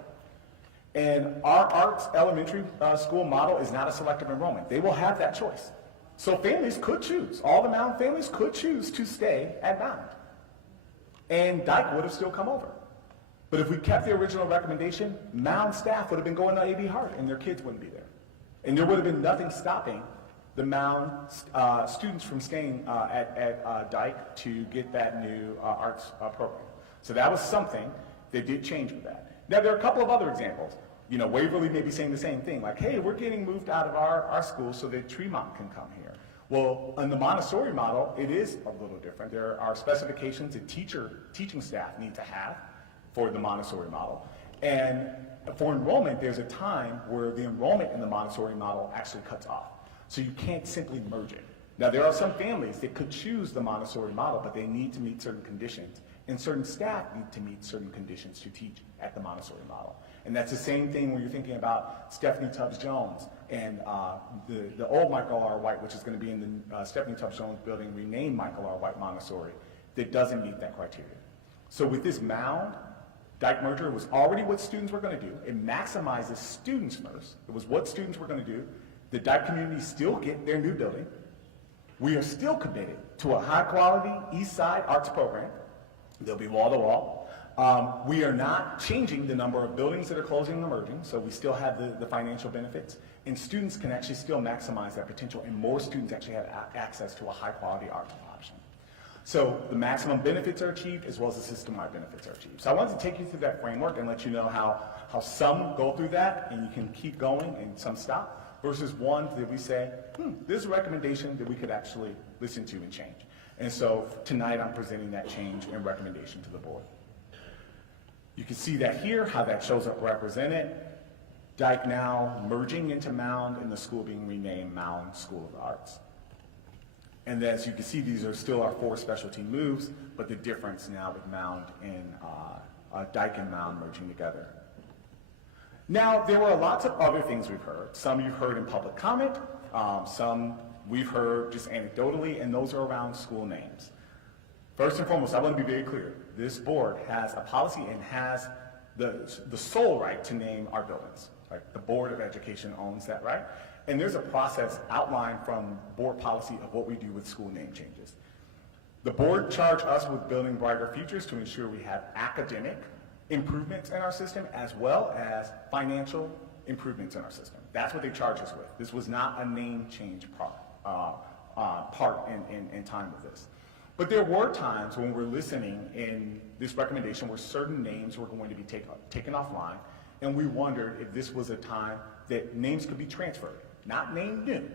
And our arts elementary school model is not a selective enrollment. They will have that choice. So families could choose, all the Mound families could choose to stay at Mound. And Dyke would have still come over. But if we kept the original recommendation, Mound staff would have been going to A.B. Hart, and their kids wouldn't be there. And there would have been nothing stopping the Mound students from staying at Dyke to get that new arts program. So that was something that did change with that. Now, there are a couple of other examples. Waverly may be saying the same thing, like, hey, we're getting moved out of our school so that Tremont can come here. Well, in the Montessori model, it is a little different. There are specifications that teaching staff need to have for the Montessori model. And for enrollment, there's a time where the enrollment in the Montessori model actually cuts off. So you can't simply merge it. Now, there are some families that could choose the Montessori model, but they need to meet certain conditions. And certain staff need to meet certain conditions to teach at the Montessori model. And that's the same thing when you're thinking about Stephanie Tubbs-Jones and the old Michael R. White, which is going to be in the Stephanie Tubbs-Jones building, renamed Michael R. White Montessori, that doesn't meet that criteria. So with this Mound Dyke merger, it was already what students were going to do. It maximizes students first. It was what students were going to do. The Dyke community still get their new building. We are still committed to a high-quality East Side arts program. They'll be wall-to-wall. We are not changing the number of buildings that are closing and emerging, so we still have the financial benefits, and students can actually still maximize that potential, and more students actually have access to a high-quality art option. So the maximum benefits are achieved as well as the system-wide benefits are achieved. So I wanted to take you through that framework and let you know how some go through that and you can keep going and some stop, versus one that we say, this is a recommendation that we could actually listen to and change. And so tonight I'm presenting that change and recommendation to the board. You can see that here, how that shows up represented. Dyke now merging into Mound and the school being renamed Mound School of the Arts. And as you can see, these are still our 4 specialty moves, but the difference now with Mound and Dyke and Mound merging together. Now, there were lots of other things we've heard. Some you've heard in public comment, some we've heard just anecdotally, and those are around school names. First and foremost, I want to be very clear. This board has a policy and has the sole right to name our buildings. Right? The Board of Education owns that right. And there's a process outlined from board policy of what we do with school name changes. The board charged us with building brighter futures to ensure we have academic improvements in our system as well as financial improvements in our system. That's what they charged us with. This was not a name change part in time with this. But there were times when we're listening in this recommendation where certain names were going to be taken offline, and we wondered if this was a time that names could be transferred. Not named new,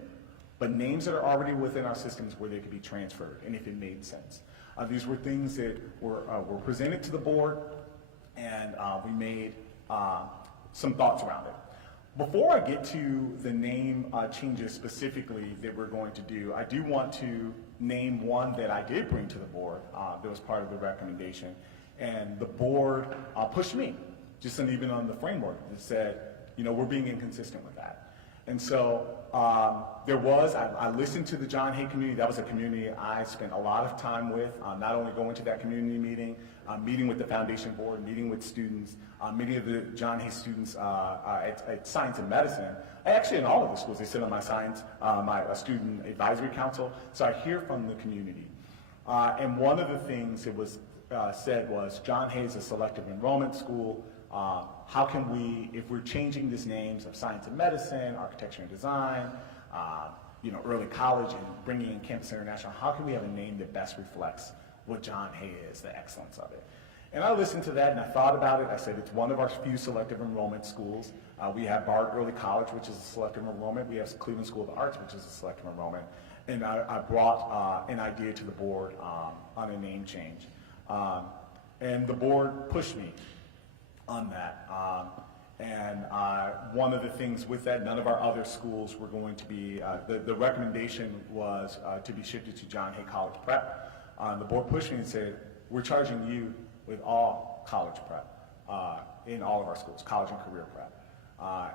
but names that are already within our systems where they could be transferred, and if it made sense. These were things that were presented to the board, and we made some thoughts around it. Before I get to the name changes specifically that we're going to do, I do want to name one that I did bring to the board that was part of the recommendation, and the board pushed me, just even on the framework, that said, we're being inconsistent with that. And so I listened to the John Hay community. That was a community I spent a lot of time with, not only going to that community meeting, meeting with the foundation board, meeting with students, many of the John Hay students at Science and Medicine. Actually, in all of the schools, they sit on my my student advisory council, so I hear from the community. And one of the things that was said was, John Hay is a selective enrollment school. How can we, if we're changing these names of Science and Medicine, Architecture and Design, early college, and bringing in Campus International, how can we have a name that best reflects what John Hay is, the excellence of it? And I listened to that and I thought about it. I said it's one of our few selective enrollment schools. We have Bard Early College, which is a selective enrollment. We have Cleveland School of the Arts, which is a selective enrollment. And I brought an idea to the board on a name change. And the board pushed me on that. One of the things with that, none of our other schools were going to be, the recommendation was to be shifted to John Hay College Prep. The board pushed me and said, we're charging you with all college prep in all of our schools, college and career prep.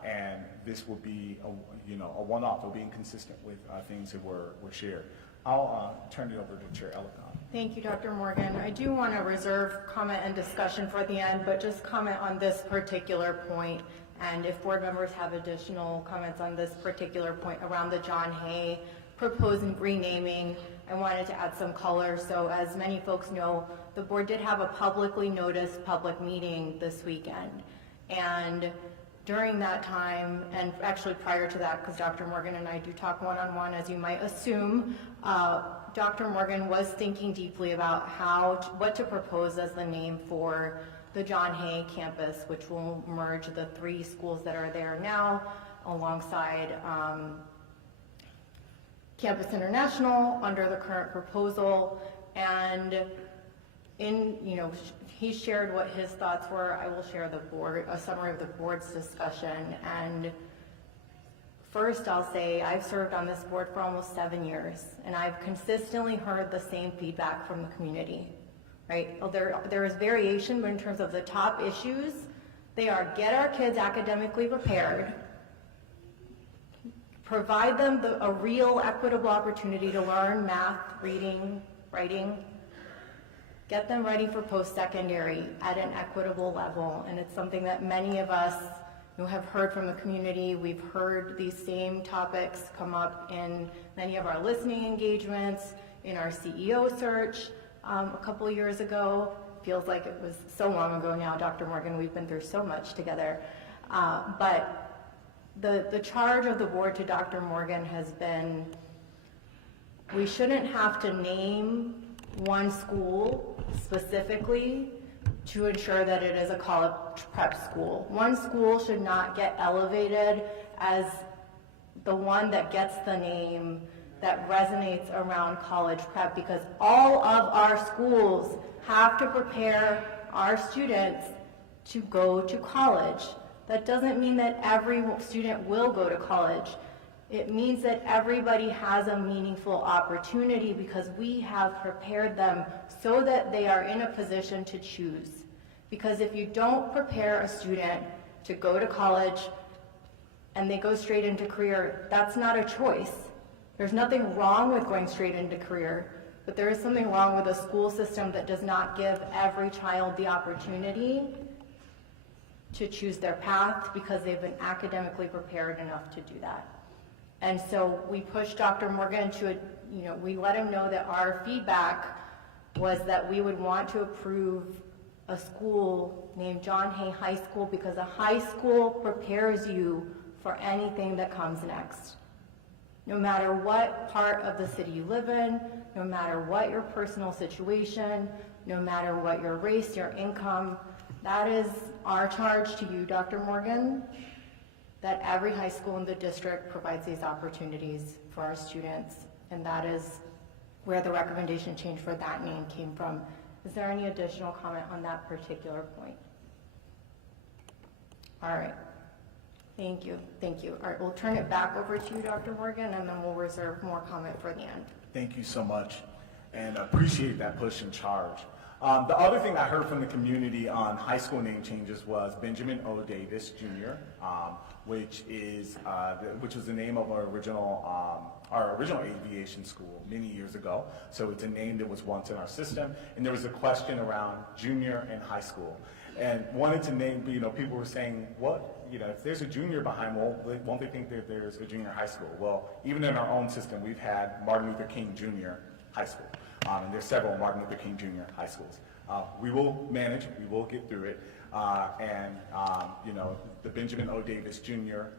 And this will be a one-off. It'll be inconsistent with things that were shared. I'll turn it over to Chair Ellicott. Thank you, Dr. Morgan. I do want to reserve comment and discussion for the end, but just comment on this particular point. And if board members have additional comments on this particular point around the John Hay proposed renaming, I wanted to add some color. So as many folks know, the board did have a publicly noticed public meeting this weekend. And during that time, and actually prior to that, because Dr. Morgan and I do talk one-on-one, as you might assume, Dr. Morgan was thinking deeply about what to propose as the name for the John Hay campus, which will merge the 3 schools that are there now alongside Campus International under the current proposal. And he shared what his thoughts were. I will share a summary of the board's discussion. And first, I'll say I've served on this board for almost 7 years, and I've consistently heard the same feedback from the community, right? There is variation, but in terms of the top issues, they are get our kids academically prepared, provide them a real equitable opportunity to learn math, reading, writing, get them ready for post-secondary at an equitable level. And it's something that many of us who have heard from the community. We've heard these same topics come up in many of our listening engagements, in our CEO search a couple of years ago. Feels like it was so long ago now, Dr. Morgan. We've been through so much together. But the charge of the board to Dr. Morgan has been, we shouldn't have to name one school specifically to ensure that it is a college prep school. One school should not get elevated as the one that gets the name that resonates around college prep, because all of our schools have to prepare our students to go to college. That doesn't mean that every student will go to college. It means that everybody has a meaningful opportunity because we have prepared them so that they are in a position to choose. Because if you don't prepare a student to go to college and they go straight into career, that's not a choice. There's nothing wrong with going straight into career, but there is something wrong with a school system that does not give every child the opportunity to choose their path because they've been academically prepared enough to do that. And so we pushed Dr. Morgan to, we let him know that our feedback was that we would want to approve a school named John Hay High School because a high school prepares you for anything that comes next. No matter what part of the city you live in, no matter what your personal situation, no matter what your race, your income, that is our charge to you, Dr. Morgan, that every high school in the district provides these opportunities for our students, and that is where the recommendation change for that name came from. Is there any additional comment on that particular point? All right. Thank you. Thank you. All right, we'll turn it back over to you, Dr. Morgan, and then we'll reserve more comment for the end. Thank you so much, and appreciate that push and charge. The other thing I heard from the community on high school name changes was Benjamin O. Davis Jr., which was the name of our original aviation school many years ago. So it's a name that was once in our system, and there was a question around junior and high school, and wanted to name. People were saying, what? If there's a junior behind, won't they think that there's a junior high school? Well, even in our own system, we've had Martin Luther King Jr. High School. And there's several Martin Luther King Jr. high schools. We will manage, we will get through it. The Benjamin O. Davis Jr.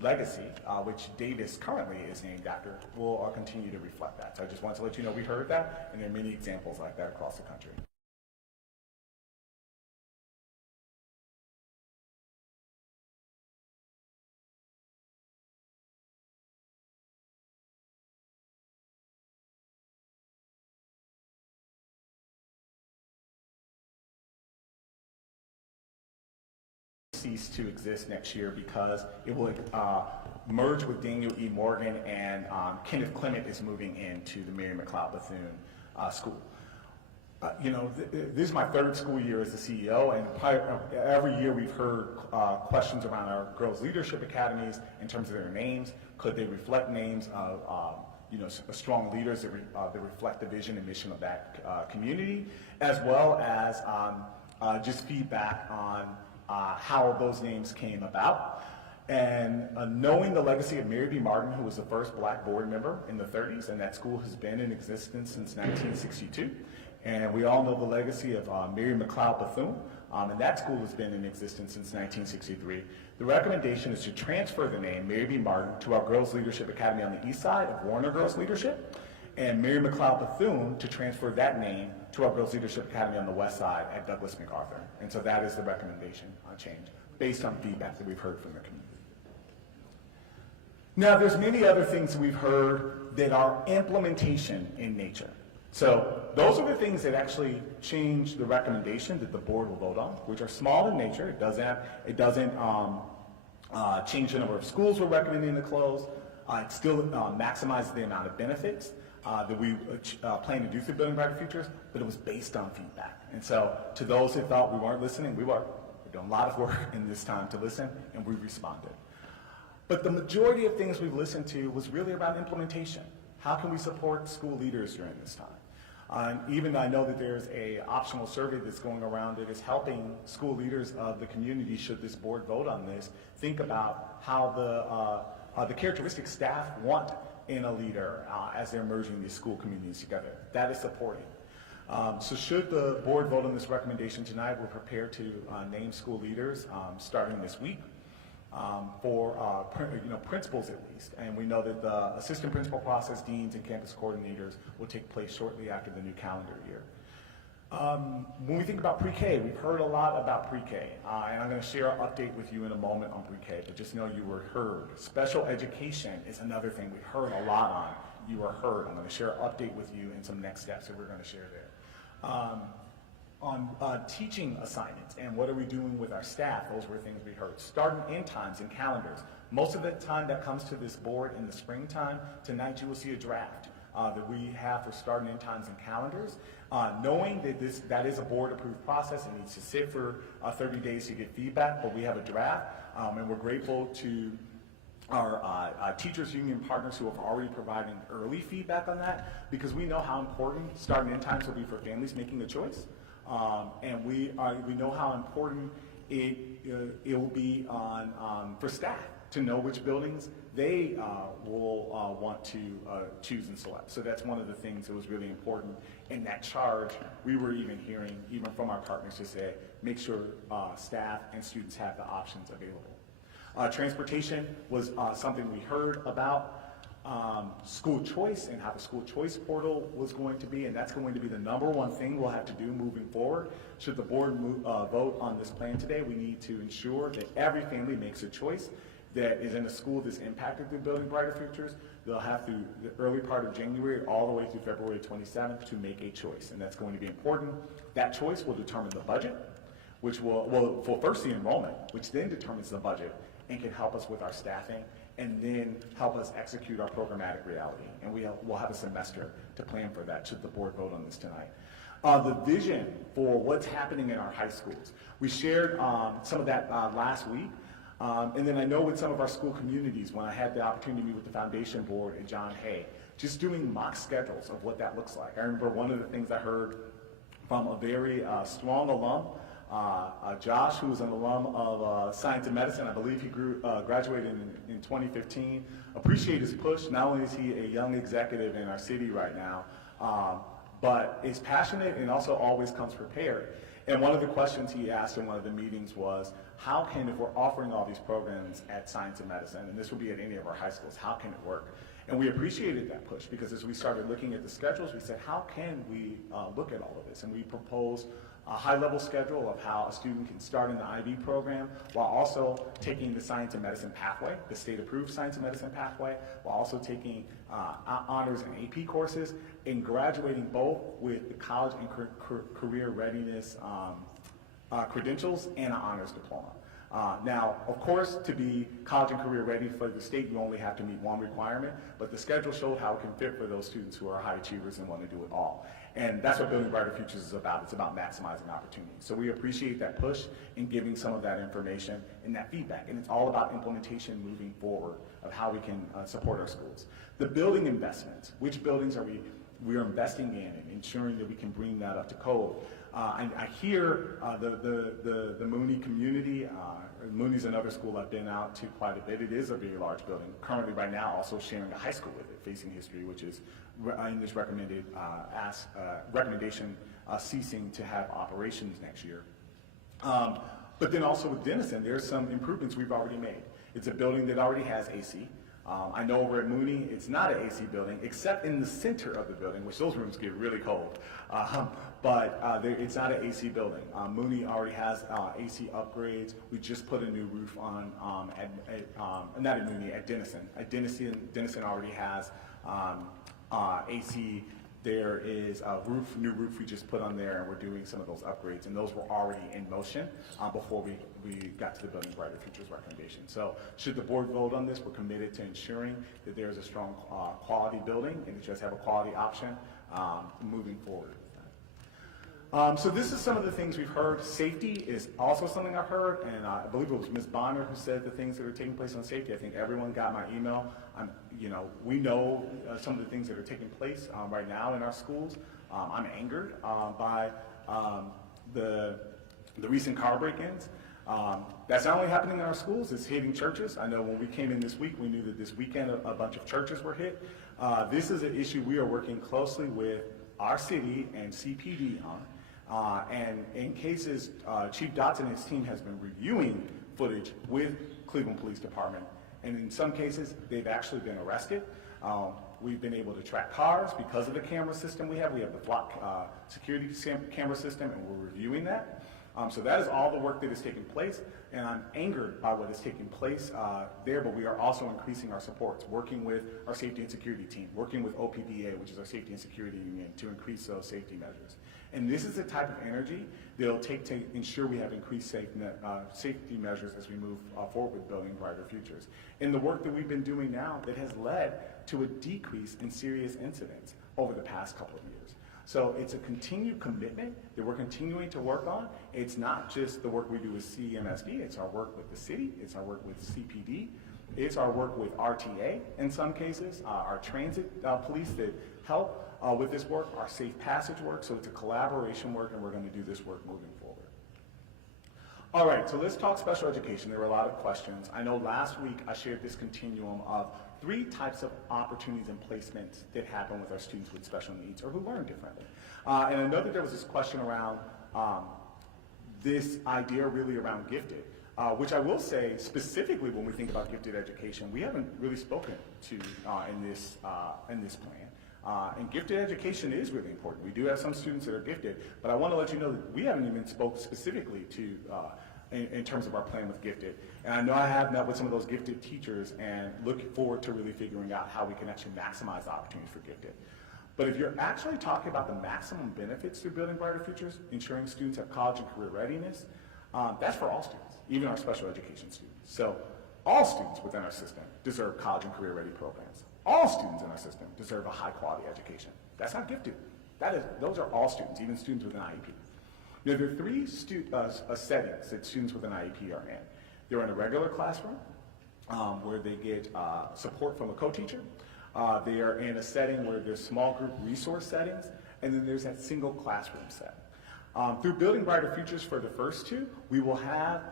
legacy, which Davis currently is named after, will continue to reflect that. So I just wanted to let you know we heard that, and there are many examples like that across the country. Cease to exist next year because it will merge with Daniel E. Morgan, and Kenneth Clement is moving into the Mary McLeod Bethune School. This is my third school year as the CEO, and every year we've heard questions around our girls' leadership academies in terms of their names. Could they reflect names of strong leaders that reflect the vision and mission of that community, as well as just feedback on how those names came about. And knowing the legacy of Mary B. Martin, who was the first black board member in the 30s, and that school has been in existence since 1962. And we all know the legacy of Mary McLeod Bethune, and that school has been in existence since 1963. The recommendation is to transfer the name Mary B. Martin to our Girls Leadership Academy on the east side of Warner Girls Leadership, and Mary McLeod Bethune to transfer that name to our Girls Leadership Academy on the west side at Douglas MacArthur. And so that is the recommendation change based on feedback that we've heard from the community. Now, there's many other things we've heard that are implementation in nature. So those are the things that actually change the recommendation that the board will vote on, which are small in nature. It doesn't change the number of schools we're recommending to close. It still maximizes the amount of benefits that we plan to do through Building Brighter Futures, but it was based on feedback. And so to those who thought we weren't listening, we were. We're doing a lot of work in this time to listen, and we responded. But the majority of things we've listened to was really around implementation. How can we support school leaders during this time? Even I know that there's a optional survey that's going around that is helping school leaders of the community, should this board vote on this, think about how the characteristics staff want in a leader as they're merging these school communities together. That is supporting. So should the board vote on this recommendation tonight, we're prepared to name school leaders starting this week for principals at least. And we know that the assistant principal process, deans, and campus coordinators will take place shortly after the new calendar year. When we think about pre-K, we've heard a lot about pre-K, and I'm going to share an update with you in a moment on pre-K, but just know you were heard. Special education is another thing we heard a lot on. You were heard. I'm going to share an update with you and some next steps that we're going to share there. On teaching assignments and what are we doing with our staff, those were things we heard. Start and end times and calendars. Most of the time that comes to this board in the springtime, tonight you will see a draft that we have for start and end times and calendars. Knowing that that is a board-approved process, it needs to sit for 30 days to get feedback, but we have a draft, and we're grateful to our teachers union partners who are already providing early feedback on that, because we know how important start and end times will be for families making a choice, and we know how important it will be for staff to know which buildings they will want to choose and select. So that's one of the things that was really important in that charge. We were even hearing, even from our partners, to say, make sure staff and students have the options available. Transportation was something we heard about. School choice and how the school choice portal was going to be, and that's going to be the #1 thing we'll have to do moving forward. Should the board vote on this plan today, we need to ensure that every family makes a choice that is in a school that's impacted through Building Brighter Futures. They'll have through the early part of January all the way through February 27th to make a choice, and that's going to be important. That choice will determine the budget, which will first the enrollment, which then determines the budget and can help us with our staffing, and then help us execute our programmatic reality. And we'll have a semester to plan for that should the board vote on this tonight. The vision for what's happening in our high schools. We shared some of that last week. And then I know with some of our school communities, when I had the opportunity to meet with the foundation board and John Hay, just doing mock schedules of what that looks like. I remember one of the things I heard from a very strong alum, Josh, who was an alum of Science and Medicine. I believe he graduated in 2015. Appreciate his push. Not only is he a young executive in our city right now, but is passionate and also always comes prepared. And one of the questions he asked in one of the meetings was, how can, if we're offering all these programs at Science and Medicine, and this will be at any of our high schools, how can it work? And we appreciated that push, because as we started looking at the schedules, we said, how can we look at all of this? And we proposed a high-level schedule of how a student can start in the IB program while also taking the Science and Medicine pathway, the state-approved Science and Medicine pathway, while also taking honors and AP courses, and graduating both with the college and career readiness credentials and an honors diploma. Now, of course, to be college and career ready for the state, you only have to meet one requirement, but the schedule showed how it can fit for those students who are high achievers and want to do it all. And that's what Building Brighter Futures is about. It's about maximizing opportunities. So we appreciate that push in giving some of that information and that feedback. And it's all about implementation moving forward of how we can support our schools. The building investments, which buildings are we are investing in and ensuring that we can bring that up to code. I hear the Mooney community. Mooney's another school I've been out to quite a bit. It is a very large building. Currently, right now, also sharing a high school with it, facing history, which is in this recommendation ceasing to have operations next year. But then also with Denison, there's some improvements we've already made. It's a building that already has AC. I know over at Mooney, it's not an AC building, except in the center of the building, which those rooms get really cold. It's not an AC building. Mooney already has AC upgrades. We just put a new roof on, not at Mooney, at Denison. At Denison already has AC. There is a new roof we just put on there, and we're doing some of those upgrades, and those were already in motion before we got to the Building Brighter Futures recommendation. So should the board vote on this, we're committed to ensuring that there's a strong quality building and that you guys have a quality option moving forward. So this is some of the things we've heard. Safety is also something I've heard, and I believe it was Ms. Bonner who said the things that are taking place on safety. I think everyone got my email. We know some of the things that are taking place right now in our schools. I'm angered by the recent car break-ins. That's not only happening in our schools, it's hitting churches. I know when we came in this week, we knew that this weekend a bunch of churches were hit. This is an issue we are working closely with our city and CPD on. And in cases, Chief Dotson and his team has been reviewing footage with Cleveland Police Department. And in some cases, they've actually been arrested. We've been able to track cars because of the camera system we have. We have the block security camera system, and we're reviewing that. So that is all the work that is taking place, and I'm angered by what is taking place there, but we are also increasing our supports, working with our safety and security team, working with OPDA, which is our safety and security union, to increase those safety measures. And this is the type of energy that it'll take to ensure we have increased safety measures as we move forward with building brighter futures. And the work that we've been doing now that has led to a decrease in serious incidents over the past couple of years. So it's a continued commitment that we're continuing to work on. It's not just the work we do with CMSD, it's our work with the city, it's our work with CPD, it's our work with RTA in some cases, our transit police that help with this work, our safe passage work. So it's a collaboration work, and we're going to do this work moving forward. All right, so let's talk special education. There were a lot of questions. I know last week I shared this continuum of 3 types of opportunities and placements that happen with our students with special needs or who learn differently. And I know that there was this question around this idea really around gifted, which I will say specifically when we think about gifted education, we haven't really spoken to in this plan. And gifted education is really important. We do have some students that are gifted, but I want to let you know that we haven't even spoke specifically to in terms of our plan with gifted. And I know I have met with some of those gifted teachers and look forward to really figuring out how we can actually maximize the opportunities for gifted. But if you're actually talking about the maximum benefits through Building Brighter Futures, ensuring students have college and career readiness, that's for all students, even our special education students. So all students within our system deserve college and career ready programs. All students in our system deserve a high quality education. That's not gifted. Those are all students, even students with an IEP. Now, there are 3 settings that students with an IEP are in. They're in a regular classroom where they get support from a co-teacher. They are in a setting where there's small group resource settings, and then there's that single classroom setting. Through Building Brighter Futures for the first 2, we will have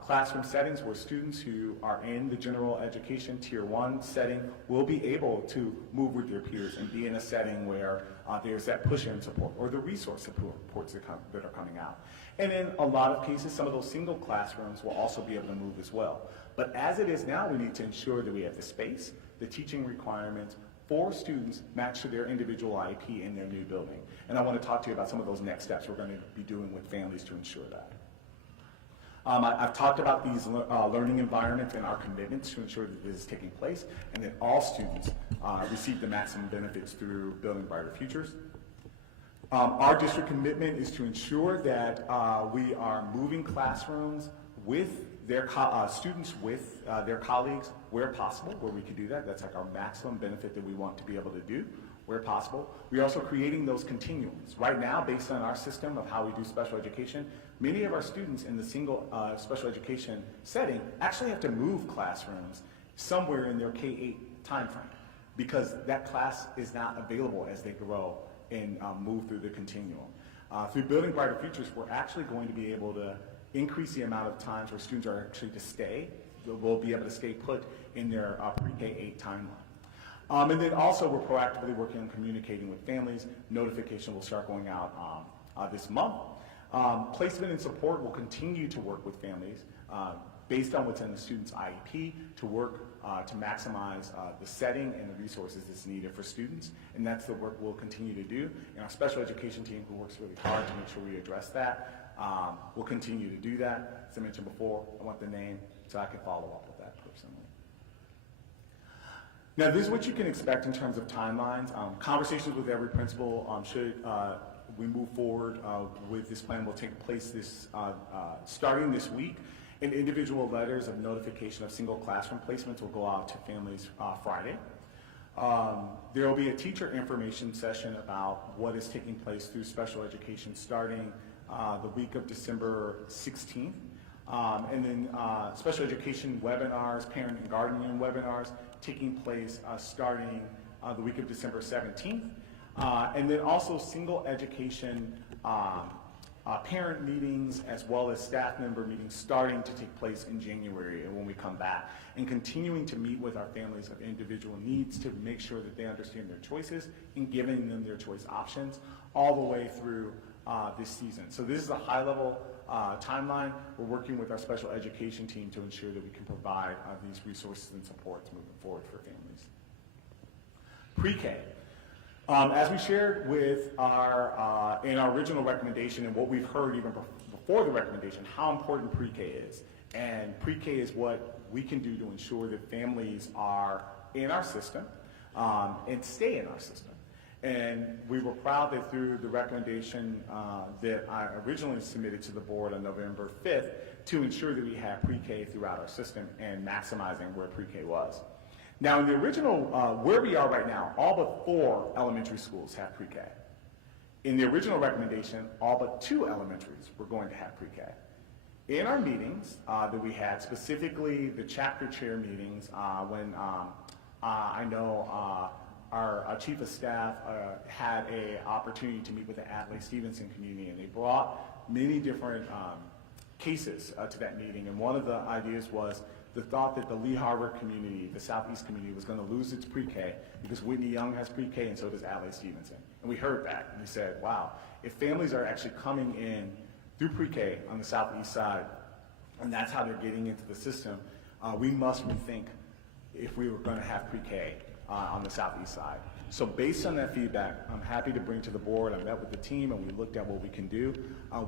classroom settings where students who are in the general education Tier 1 setting will be able to move with their peers and be in a setting where there's that push-in support or the resource supports that are coming out. And in a lot of cases, some of those single classrooms will also be able to move as well. But as it is now, we need to ensure that we have the space, the teaching requirements, for students matched to their individual IEP in their new building. And I want to talk to you about some of those next steps we're going to be doing with families to ensure that. I've talked about these learning environments and our commitments to ensure that this is taking place and that all students receive the maximum benefits through Building Brighter Futures. Our district commitment is to ensure that we are moving classrooms with their students with their colleagues where possible, where we can do that. That's like our maximum benefit that we want to be able to do where possible. We're also creating those continuums. Right now, based on our system of how we do special education, many of our students in the single special education setting actually have to move classrooms somewhere in their K-8 timeframe because that class is not available as they grow and move through the continuum. Through Building Brighter Futures, we're actually going to be able to increase the amount of times where students are actually will be able to stay put in their pre-K-8 timeline. And then also we're proactively working on communicating with families. Notification will start going out this month. Placement and support will continue to work with families based on what's in the student's IEP to work to maximize the setting and the resources that's needed for students, and that's the work we'll continue to do. And our special education team, who works really hard to make sure we address that, will continue to do that. As I mentioned before, I want the name so I can follow up with that personally. Now, this is what you can expect in terms of timelines. Conversations with every principal should we move forward with this plan will take place starting this week. And individual letters of notification of single classroom placements will go out to families Friday. There will be a teacher information session about what is taking place through special education starting the week of December 16th. And then special education webinars, parent and guardian webinars taking place starting the week of December 17th. And then also single education parent meetings as well as staff member meetings starting to take place in January and when we come back, and continuing to meet with our families of individual needs to make sure that they understand their choices and giving them their choice options all the way through this season. So this is a high-level timeline. We're working with our special education team to ensure that we can provide these resources and supports moving forward for families. Pre-K. As we shared with in our original recommendation and what we've heard even before the recommendation, how important pre-K is. And pre-K is what we can do to ensure that families are in our system and stay in our system. And we were proud that through the recommendation that I originally submitted to the board on November 5th to ensure that we have pre-K throughout our system and maximizing where pre-K was. Now, in the original, where we are right now, all but 4 elementary schools have pre-K. In the original recommendation, all but 2 elementaries were going to have pre-K. In our meetings that we had, specifically the chapter chair meetings, when I know our chief of staff had an opportunity to meet with the Adlai-Stevenson community, and they brought many different cases to that meeting. And one of the ideas was the thought that the Lee Harbor community, the Southeast community, was going to lose its pre-K because Whitney Young has pre-K and so does Adlai-Stevenson. And we heard that and we said, wow, if families are actually coming in through pre-K on the Southeast side, and that's how they're getting into the system, we must rethink if we were going to have pre-K on the Southeast side. So based on that feedback, I'm happy to bring to the board. I met with the team and we looked at what we can do.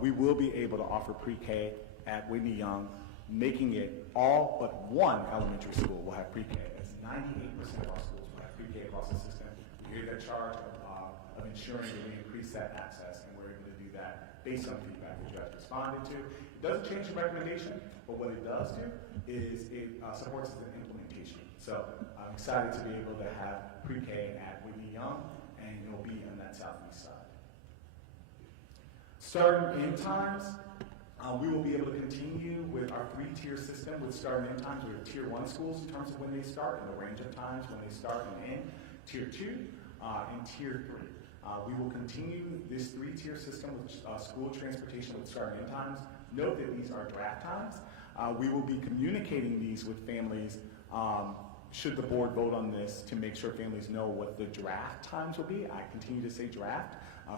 We will be able to offer pre-K at Whitney Young, making it all but 1 elementary school will have pre-K. That's 98% of our schools will have pre-K across the system. We hear that charge of ensuring that we increase that access, and we're able to do that based on feedback that you guys responded to. It doesn't change the recommendation, but what it does do is it supports the implementation. So I'm excited to be able to have pre-K at Whitney Young, and it'll be on that Southeast side. Start and end times. We will be able to continue with our 3-tier system with start and end times. We have Tier 1 schools in terms of when they start and the range of times when they start and end, Tier 2 and Tier 3. We will continue this 3-tier system with school transportation with start and end times. Note that these are draft times. We will be communicating these with families should the board vote on this to make sure families know what the draft times will be. I continue to say draft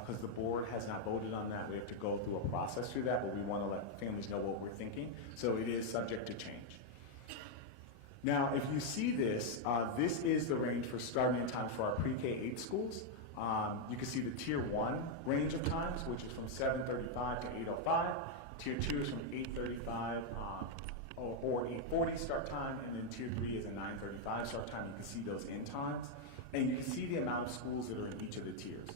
because the board has not voted on that. We have to go through a process through that, but we want to let families know what we're thinking. So it is subject to change. Now, if you see this, this is the range for starting times for our pre-K 8 schools. You can see the Tier 1 range of times, which is from 7:35 to 8:05. Tier 2 is from 8:35 or 8:40 start time, and then Tier 3 is a 9:35 start time. You can see those end times, and you can see the amount of schools that are in each of the tiers.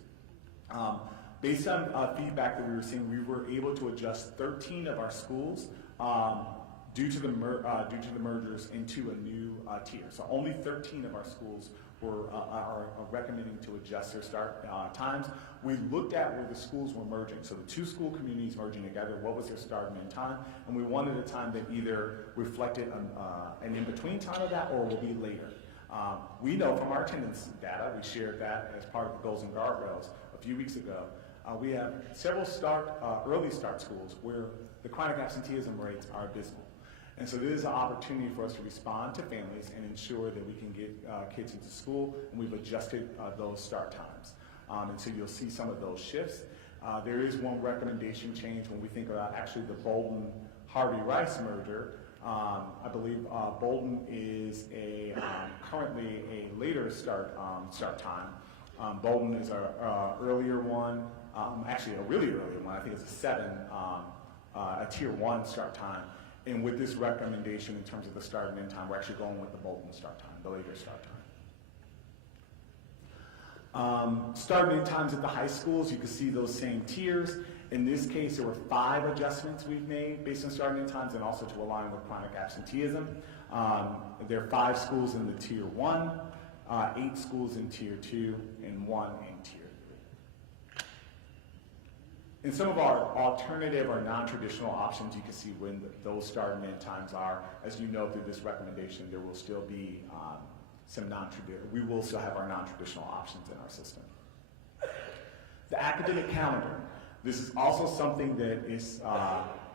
Based on feedback that we were seeing, we were able to adjust 13 of our schools due to the mergers into a new tier. So only 13 of our schools are recommending to adjust their start times. We looked at where the schools were merging. So the 2 school communities merging together, what was their start and end time? And we wanted a time that either reflected an in-between time of that or will be later. We know from our attendance data, we shared that as part of the goals and guardrails a few weeks ago, we have several early start schools where the chronic absenteeism rates are abysmal. And so this is an opportunity for us to respond to families and ensure that we can get kids into school, and we've adjusted those start times. And so you'll see some of those shifts. There is one recommendation change when we think about actually the Bolden-Harvey-Rice merger. I believe Bolden is currently a later start time. Bolden is our earlier one, actually a really early one. I think it's a tier 1 start time. And with this recommendation in terms of the start and end time, we're actually going with the Bolden start time, the later start time. Start and end times at the high schools, you can see those same tiers. In this case, there were 5 adjustments we've made based on start and end times and also to align with chronic absenteeism. There are 5 schools in the tier 1, 8 schools in tier 2, and 1 in tier 3. In some of our alternative or non-traditional options, you can see when those start and end times are. As you know, through this recommendation, there will still be we will still have our non-traditional options in our system. The academic calendar. This is also something that is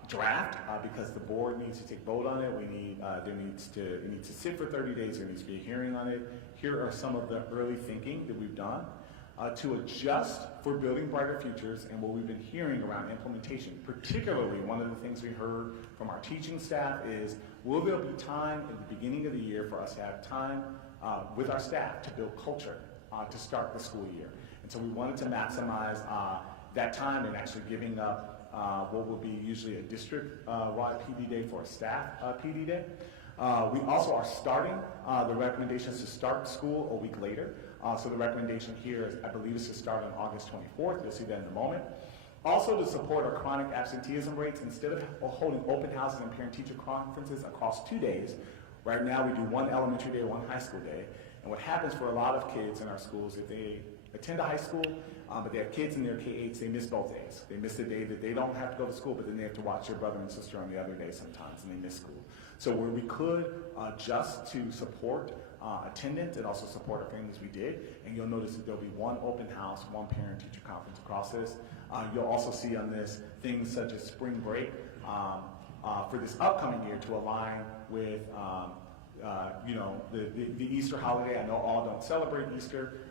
draft because the board needs to take vote on it. It needs to sit for 30 days. There needs to be a hearing on it. Here are some of the early thinking that we've done to adjust for building brighter futures and what we've been hearing around implementation. Particularly, one of the things we heard from our teaching staff is, will there be time at the beginning of the year for us to have time with our staff to build culture to start the school year? And so we wanted to maximize that time and actually giving up what will be usually a district-wide PD day for a staff PD day. We also are starting the recommendations to start school a week later. So the recommendation here is, I believe, is to start on August 24th. You'll see that in a moment. Also to support our chronic absenteeism rates, instead of holding open houses and parent-teacher conferences across 2 days, right now we do 1 elementary day, 1 high school day. And what happens for a lot of kids in our schools, if they attend a high school, but they have kids in their K-8s, they miss both days. They miss the day that they don't have to go to school, but then they have to watch their brother and sister on the other day sometimes, and they miss school. So where we could adjust to support attendance and also support our families, we did. And you'll notice that there'll be 1 open house, 1 parent-teacher conference across this. You'll also see on this things such as spring break for this upcoming year to align with the Easter holiday. I know all don't celebrate Easter,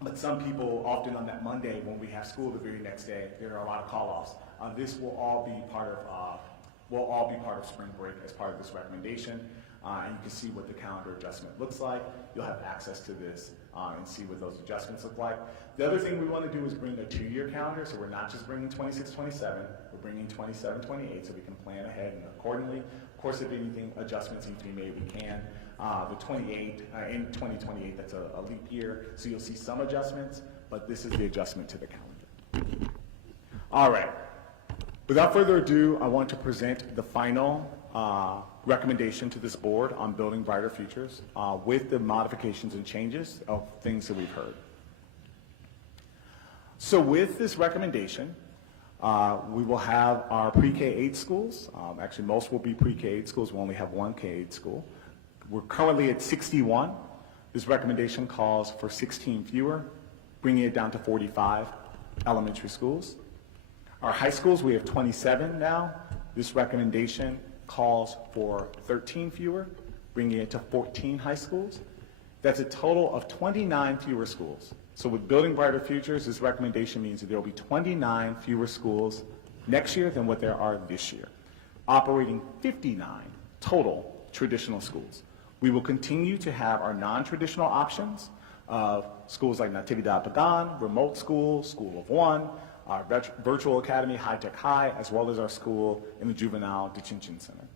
but some people often on that Monday when we have school the very next day, there are a lot of call-offs. This will all be part of spring break as part of this recommendation. And you can see what the calendar adjustment looks like. You'll have access to this and see what those adjustments look like. The other thing we want to do is bring a 2-year calendar, so we're not just bringing 26-27, we're bringing 27-28, so we can plan ahead and accordingly. Of course, if anything adjustments need to be made, we can. The 28, in 2028, that's a leap year, so you'll see some adjustments, but this is the adjustment to the calendar. All right. Without further ado, I want to present the final recommendation to this board on building brighter futures with the modifications and changes of things that we've heard. So with this recommendation, we will have our pre-K-8 schools. Actually, most will be pre-K-8 schools. We only have 1 K-8 school. We're currently at 61. This recommendation calls for 16 fewer, bringing it down to 45 elementary schools. Our high schools, we have 27 now. This recommendation calls for 13 fewer, bringing it to 14 high schools. That's a total of 29 fewer schools. So with Building Brighter Futures, this recommendation means that there will be 29 fewer schools next year than what there are this year, operating 59 total traditional schools. We will continue to have our non-traditional options of schools like Natividad Pagan, remote school, School of One, our virtual academy, High Tech High, as well as our school in the Juvenile Detention Center.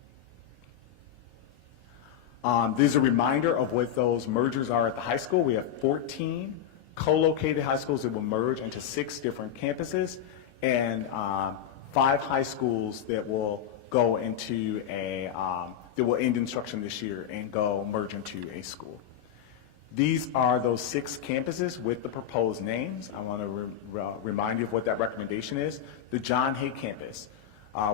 This is a reminder of what those mergers are at the high school. We have 14 co-located high schools that will merge into 6 different campuses, and 5 high schools that will go into that will end instruction this year and merge into a school. These are those 6 campuses with the proposed names. I want to remind you of what that recommendation is. The John Hay campus,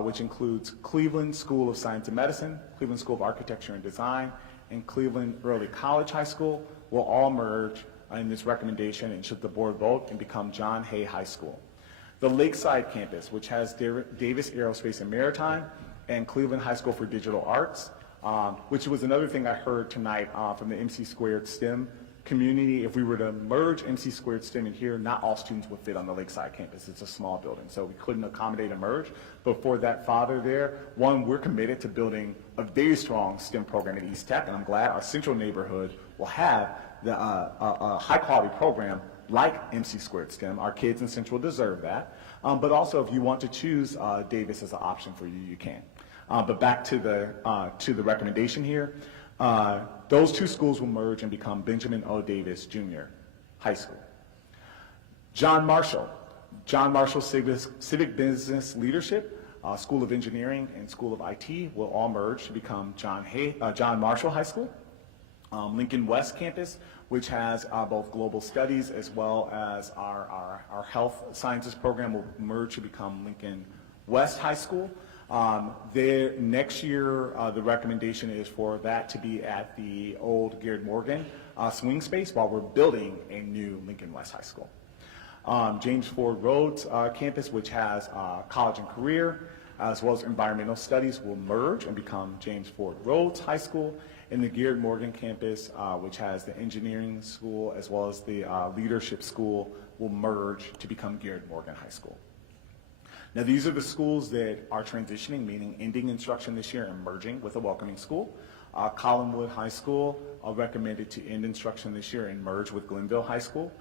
which includes Cleveland School of Science and Medicine, Cleveland School of Architecture and Design, and Cleveland Early College High School, will all merge in this recommendation and should the board vote and become John Hay High School. The Lakeside campus, which has Davis Aerospace and Maritime and Cleveland High School for Digital Arts, which was another thing I heard tonight from the MC Squared STEM community, if we were to merge MC squared STEM in here, not all students would fit on the Lakeside campus. It's a small building, so we couldn't accommodate a merge. But for that father there, one, we're committed to building a very strong STEM program at East Tech, and I'm glad our central neighborhood will have a high-quality program like MC squared STEM. Our kids in Central deserve that. But also, if you want to choose Davis as an option for you, you can. But back to the recommendation here. Those two schools will merge and become Benjamin O. Davis Jr. High School. John Marshall Civic Business Leadership, School of Engineering, and School of IT will all merge to become John Marshall High School. Lincoln West Campus, which has both global studies as well as our health sciences program, will merge to become Lincoln West High School. There, next year, the recommendation is for that to be at the old Garrett Morgan swing space while we're building a new Lincoln West High School. James Ford Rhodes campus, which has college and career, as well as environmental studies, will merge and become James Ford Rhodes High School. And the Garrett Morgan campus, which has the engineering school as well as the leadership school, will merge to become Garrett Morgan High School. Now, these are the schools that are transitioning, meaning ending instruction this year and merging with a welcoming school. Collinwood High School recommended to end instruction this year and merge with Glenville High School.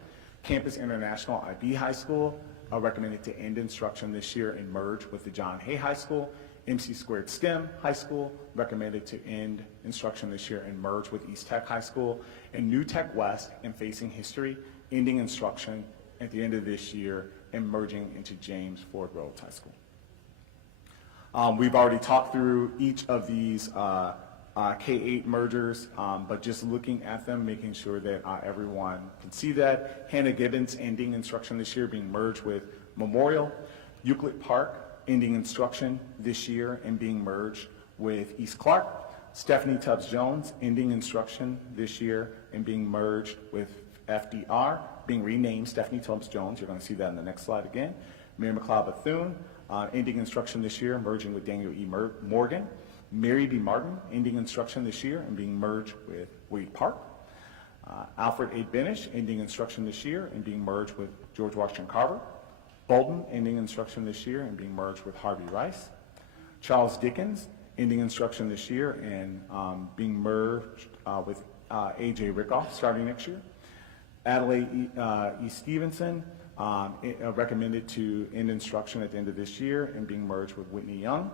Campus International IB High School recommended to end instruction this year and merge with the John Hay High School. MC squared STEM High School recommended to end instruction this year and merge with East Tech High School. And New Tech West and Facing History ending instruction at the end of this year and merging into James Ford Rhodes High School. We've already talked through each of these K-8 mergers, but just looking at them, making sure that everyone can see that. Hannah Gibbons ending instruction this year being merged with Memorial. Euclid Park ending instruction this year and being merged with East Clark. Stephanie Tubbs Jones ending instruction this year and being merged with FDR, being renamed Stephanie Tubbs Jones. You're going to see that in the next slide again. Mary McLeod Bethune ending instruction this year, merging with Daniel E. Morgan. Mary B. Martin ending instruction this year and being merged with Wade Park. Alfred A. Benish ending instruction this year and being merged with George Washington Carver. Bolton ending instruction this year and being merged with Harvey Rice. Charles Dickens ending instruction this year and being merged with A.J. Rickoff starting next year. Adelaide E. Stevenson recommended to end instruction at the end of this year and being merged with Whitney Young.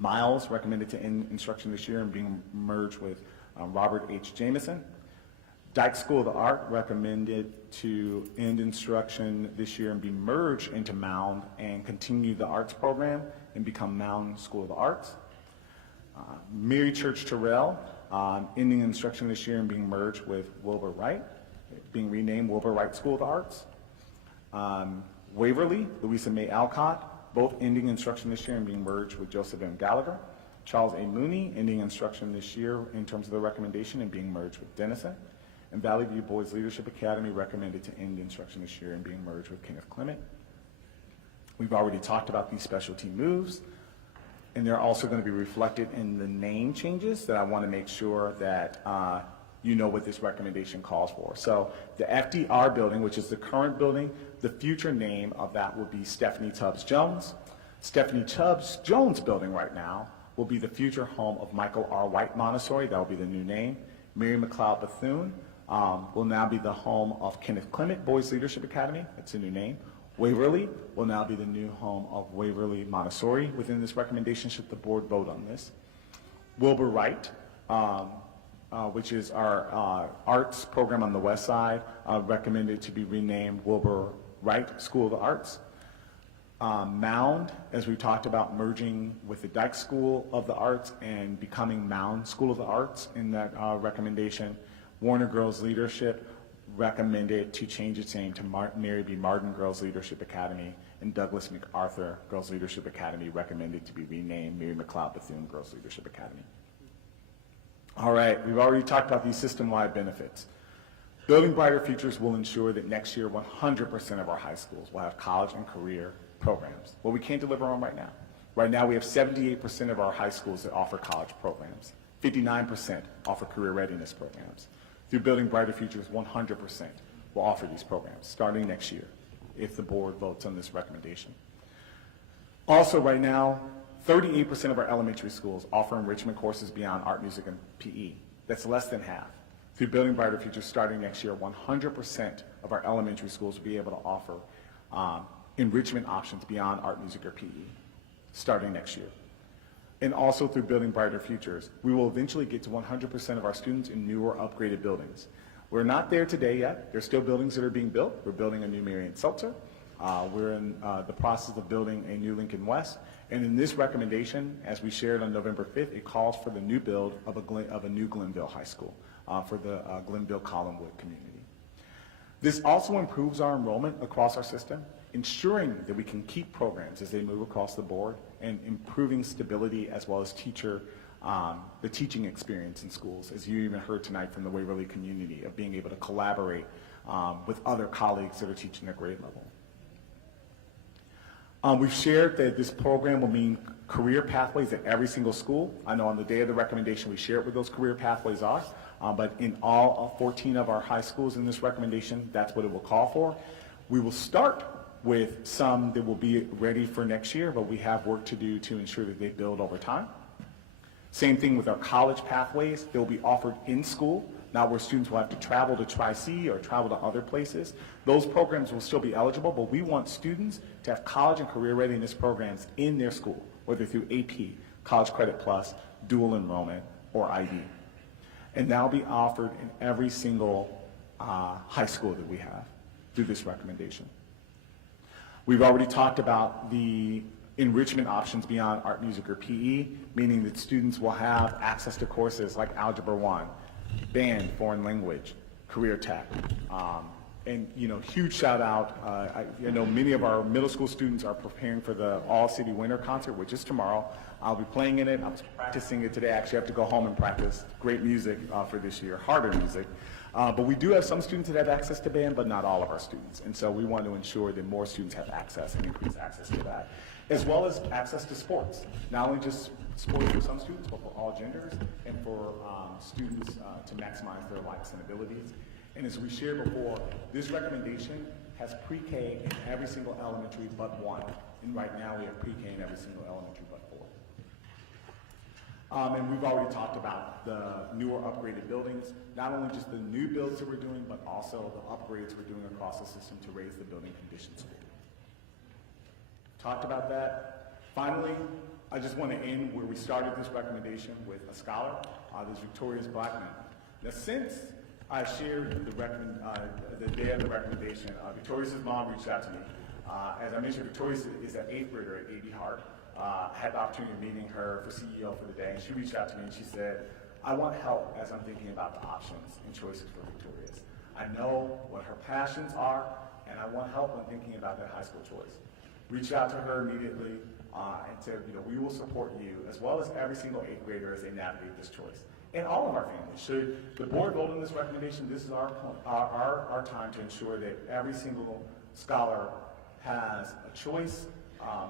Miles recommended to end instruction this year and being merged with Robert H. Jameson. Dyke School of the Art recommended to end instruction this year and be merged into Mound and continue the arts program and become Mound School of the Arts. Mary Church Terrell ending instruction this year and being merged with Wilbur Wright, being renamed Wilbur Wright School of the Arts. Waverly, Louisa May Alcott, both ending instruction this year and being merged with Joseph M. Gallagher. Charles A. Mooney ending instruction this year in terms of the recommendation and being merged with Denison. And Valley View Boys Leadership Academy recommended to end instruction this year and being merged with Kenneth Clement. We've already talked about these specialty moves, and they're also going to be reflected in the name changes that I want to make sure that you know what this recommendation calls for. So the FDR building, which is the current building, the future name of that will be Stephanie Tubbs Jones. Stephanie Tubbs Jones building right now will be the future home of Michael R. White Montessori. That will be the new name. Mary McLeod Bethune will now be the home of Kenneth Clement Boys Leadership Academy. That's a new name. Waverly will now be the new home of Waverly Montessori within this recommendation should the board vote on this. Wilbur Wright, which is our arts program on the west side, recommended to be renamed Wilbur Wright School of the Arts. Mound, as we talked about, merging with the Dyke School of the Arts and becoming Mound School of the Arts in that recommendation. Warner Girls Leadership recommended to change its name to Mary B. Martin Girls Leadership Academy, and Douglas MacArthur Girls Leadership Academy recommended to be renamed Mary McLeod Bethune Girls Leadership Academy. All right, we've already talked about these system-wide benefits. Building Brighter Futures will ensure that next year 100% of our high schools will have college and career programs. Well, we can't deliver on right now. Right now we have 78% of our high schools that offer college programs. 59% offer career readiness programs. through Building Brighter Futures, 100% will offer these programs starting next year if the board votes on this recommendation. Also, right now, 38% of our elementary schools offer enrichment courses beyond art, music, and PE. That's less than half. Through Building Brighter Futures starting next year, 100% of our elementary schools will be able to offer enrichment options beyond art, music, or PE starting next year. And also through Building Brighter Futures, we will eventually get to 100% of our students in newer upgraded buildings. We're not there today yet. There's still buildings that are being built. We're building a new Marion Seltzer. We're in the process of building a new Lincoln West. And in this recommendation, as we shared on November 5th, it calls for the new build of a new Glenville High School for the Glenville-Collinwood community. This also improves our enrollment across our system, ensuring that we can keep programs as they move across the board and improving stability as well as the teaching experience in schools, as you even heard tonight from the Waverly community, of being able to collaborate with other colleagues that are teaching at grade level. We've shared that this program will mean career pathways at every single school. I know on the day of the recommendation we shared what those career pathways are, but in all 14 of our high schools in this recommendation, that's what it will call for. We will start with some that will be ready for next year, but we have work to do to ensure that they build over time. Same thing with our college pathways. They'll be offered in school, not where students will have to travel to Tri-C or travel to other places. Those programs will still be eligible, but we want students to have college and career readiness programs in their school, whether through AP, College Credit Plus, dual enrollment, or IB. And that'll be offered in every single high school that we have through this recommendation. We've already talked about the enrichment options beyond art, music, or PE, meaning that students will have access to courses like Algebra 1, band, foreign language, career tech. And, huge shout out. I know many of our middle school students are preparing for the All-City Winter Concert, which is tomorrow. I'll be playing in it. I was practicing it today. I actually have to go home and practice great music for this year, harder music. But we do have some students that have access to band, but not all of our students. And so we want to ensure that more students have access and increase access to that, as well as access to sports. Not only just sports for some students, but for all genders and for students to maximize their likes and abilities. And as we shared before, this recommendation has pre-K in every single elementary but one. And right now we have pre-K in every single elementary but four. And we've already talked about the newer upgraded buildings, not only just the new builds that we're doing, but also the upgrades we're doing across the system to raise the building conditions score. Talked about that. Finally, I just want to end where we started this recommendation with a scholar, this Victorious Blackman. Now, since I shared the day of the recommendation, Victorious' mom reached out to me. As I mentioned, Victorious is an 8th grader at A.B. Hart. Had the opportunity of meeting her for CEO for the day, and she reached out to me and she said, I want help as I'm thinking about the options and choices for Victorious. I know what her passions are, and I want help when thinking about that high school choice. Reached out to her immediately and said, we will support you, as well as every single 8th grader as they navigate this choice. And all of our families. Should the board vote on this recommendation, this is our time to ensure that every single scholar has a choice,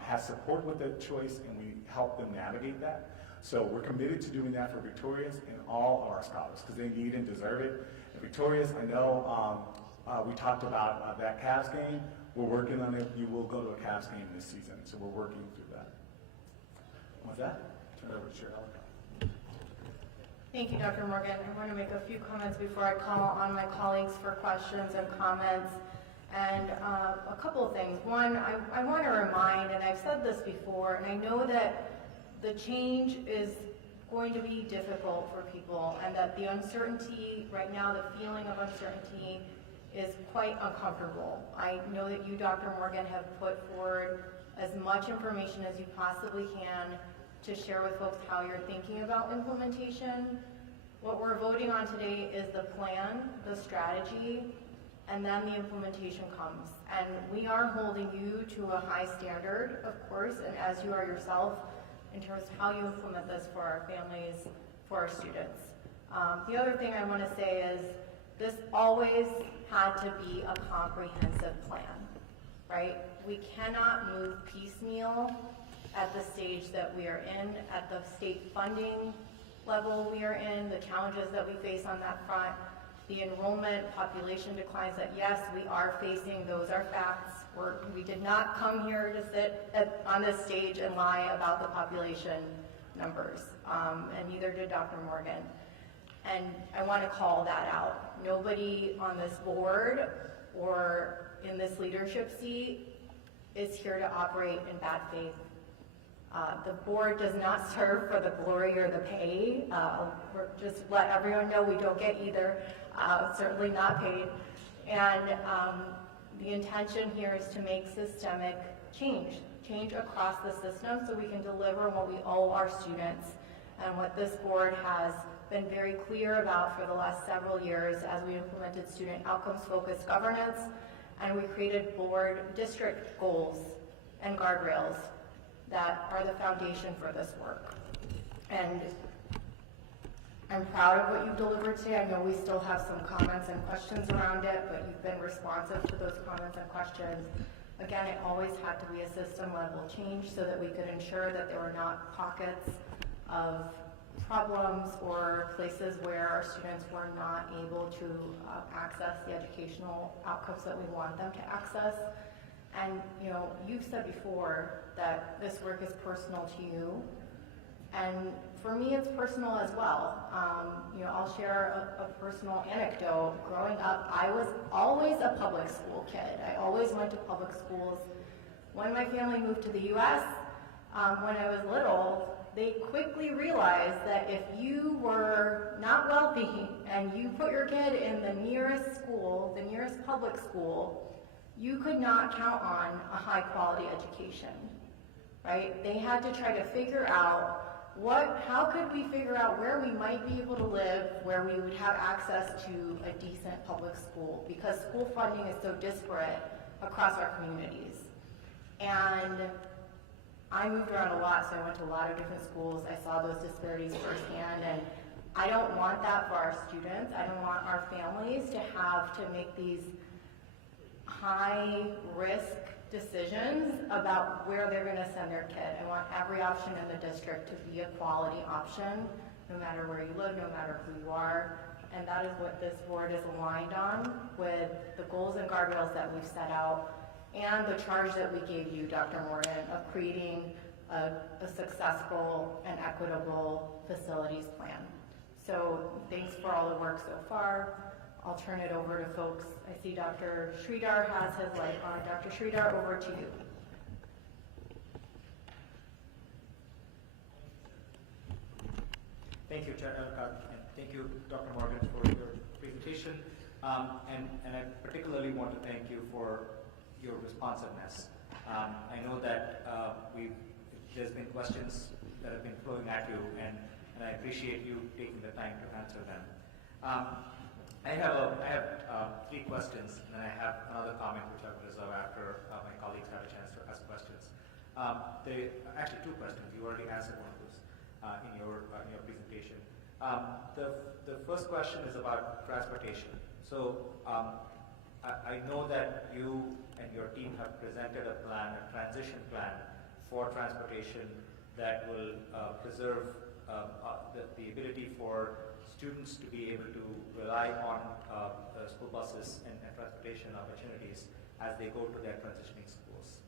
has support with that choice, and we help them navigate that. So we're committed to doing that for Victorious and all of our scholars, because they need and deserve it. And Victorious, I know we talked about that Cavs game. We're working on it. You will go to a Cavs game this season, so we're working through that. With that, turn it over to Chair Ellicott. Thank you, Dr. Morgan. I want to make a few comments before I call on my colleagues for questions and comments. And a couple of things. One, I want to remind, and I've said this before, and I know that the change is going to be difficult for people, and that the uncertainty right now, the feeling of uncertainty is quite uncomfortable. I know that you, Dr. Morgan, have put forward as much information as you possibly can to share with folks how you're thinking about implementation. What we're voting on today is the plan, the strategy, and then the implementation comes. And we are holding you to a high standard, of course, and as you are yourself, in terms of how you implement this for our families, for our students. The other thing I want to say is this always had to be a comprehensive plan, right? We cannot move piecemeal at the stage that we are in, at the state funding level we are in, the challenges that we face on that front. the enrollment population declines that, yes, we are facing, those are facts. We did not come here to sit on this stage and lie about the population numbers, and neither did Dr. Morgan. And I want to call that out. Nobody on this board or in this leadership seat is here to operate in bad faith. The board does not serve for the glory or the pay. Just let everyone know we don't get either, certainly not paid. And the intention here is to make systemic change across the system so we can deliver what we owe our students and what this board has been very clear about for the last several years as we implemented student outcomes focused governance and we created board district goals and guardrails that are the foundation for this work. And I'm proud of what you've delivered today. I know we still have some comments and questions around it, but you've been responsive to those comments and questions. Again, it always had to be a system level change so that we could ensure that there were not pockets of problems or places where our students were not able to access the educational outcomes that we want them to access. And you know, you've said before that this work is personal to you, and for me it's personal as well. You know, I'll share a personal anecdote. Growing up, I was always a public school kid. I always went to public schools. When my family moved to the US, when I was little, they quickly realized that if you were not wealthy and you put your kid in the nearest school, the nearest public school, you could not count on a high quality education, right? They had to try to figure out how could we figure out where we might be able to live, where we would have access to a decent public school, because school funding is so disparate across our communities. And I moved around a lot, so I went to a lot of different schools. I saw those disparities firsthand, and I don't want that for our students. I don't want our families to have to make these high-risk decisions about where they're going to send their kid. I want every option in the district to be a quality option, no matter where you live, no matter who you are. And that is what this board is aligned on with the goals and guardrails that we've set out and the charge that we gave you, Dr. Morgan, of creating a successful and equitable facilities plan. So thanks for all the work so far. I'll turn it over to folks. I see Dr. Sridhar has his light on. Dr. Sridhar, over to you. Thank you, Chair Elcott, and thank you, Dr. Morgan, for your presentation. And I particularly want to thank you for your responsiveness. I know that there's been questions that have been flowing at you, and I appreciate you taking the time to answer them. I have 3 questions, and then I have another comment which I will reserve after my colleagues have a chance to ask questions. Actually 2 questions. You already answered one of those in your presentation. The first question is about transportation. So I know that you and your team have presented a transition plan for transportation that will preserve the ability for students to be able to rely on school buses and transportation opportunities as they go to their transitioning schools.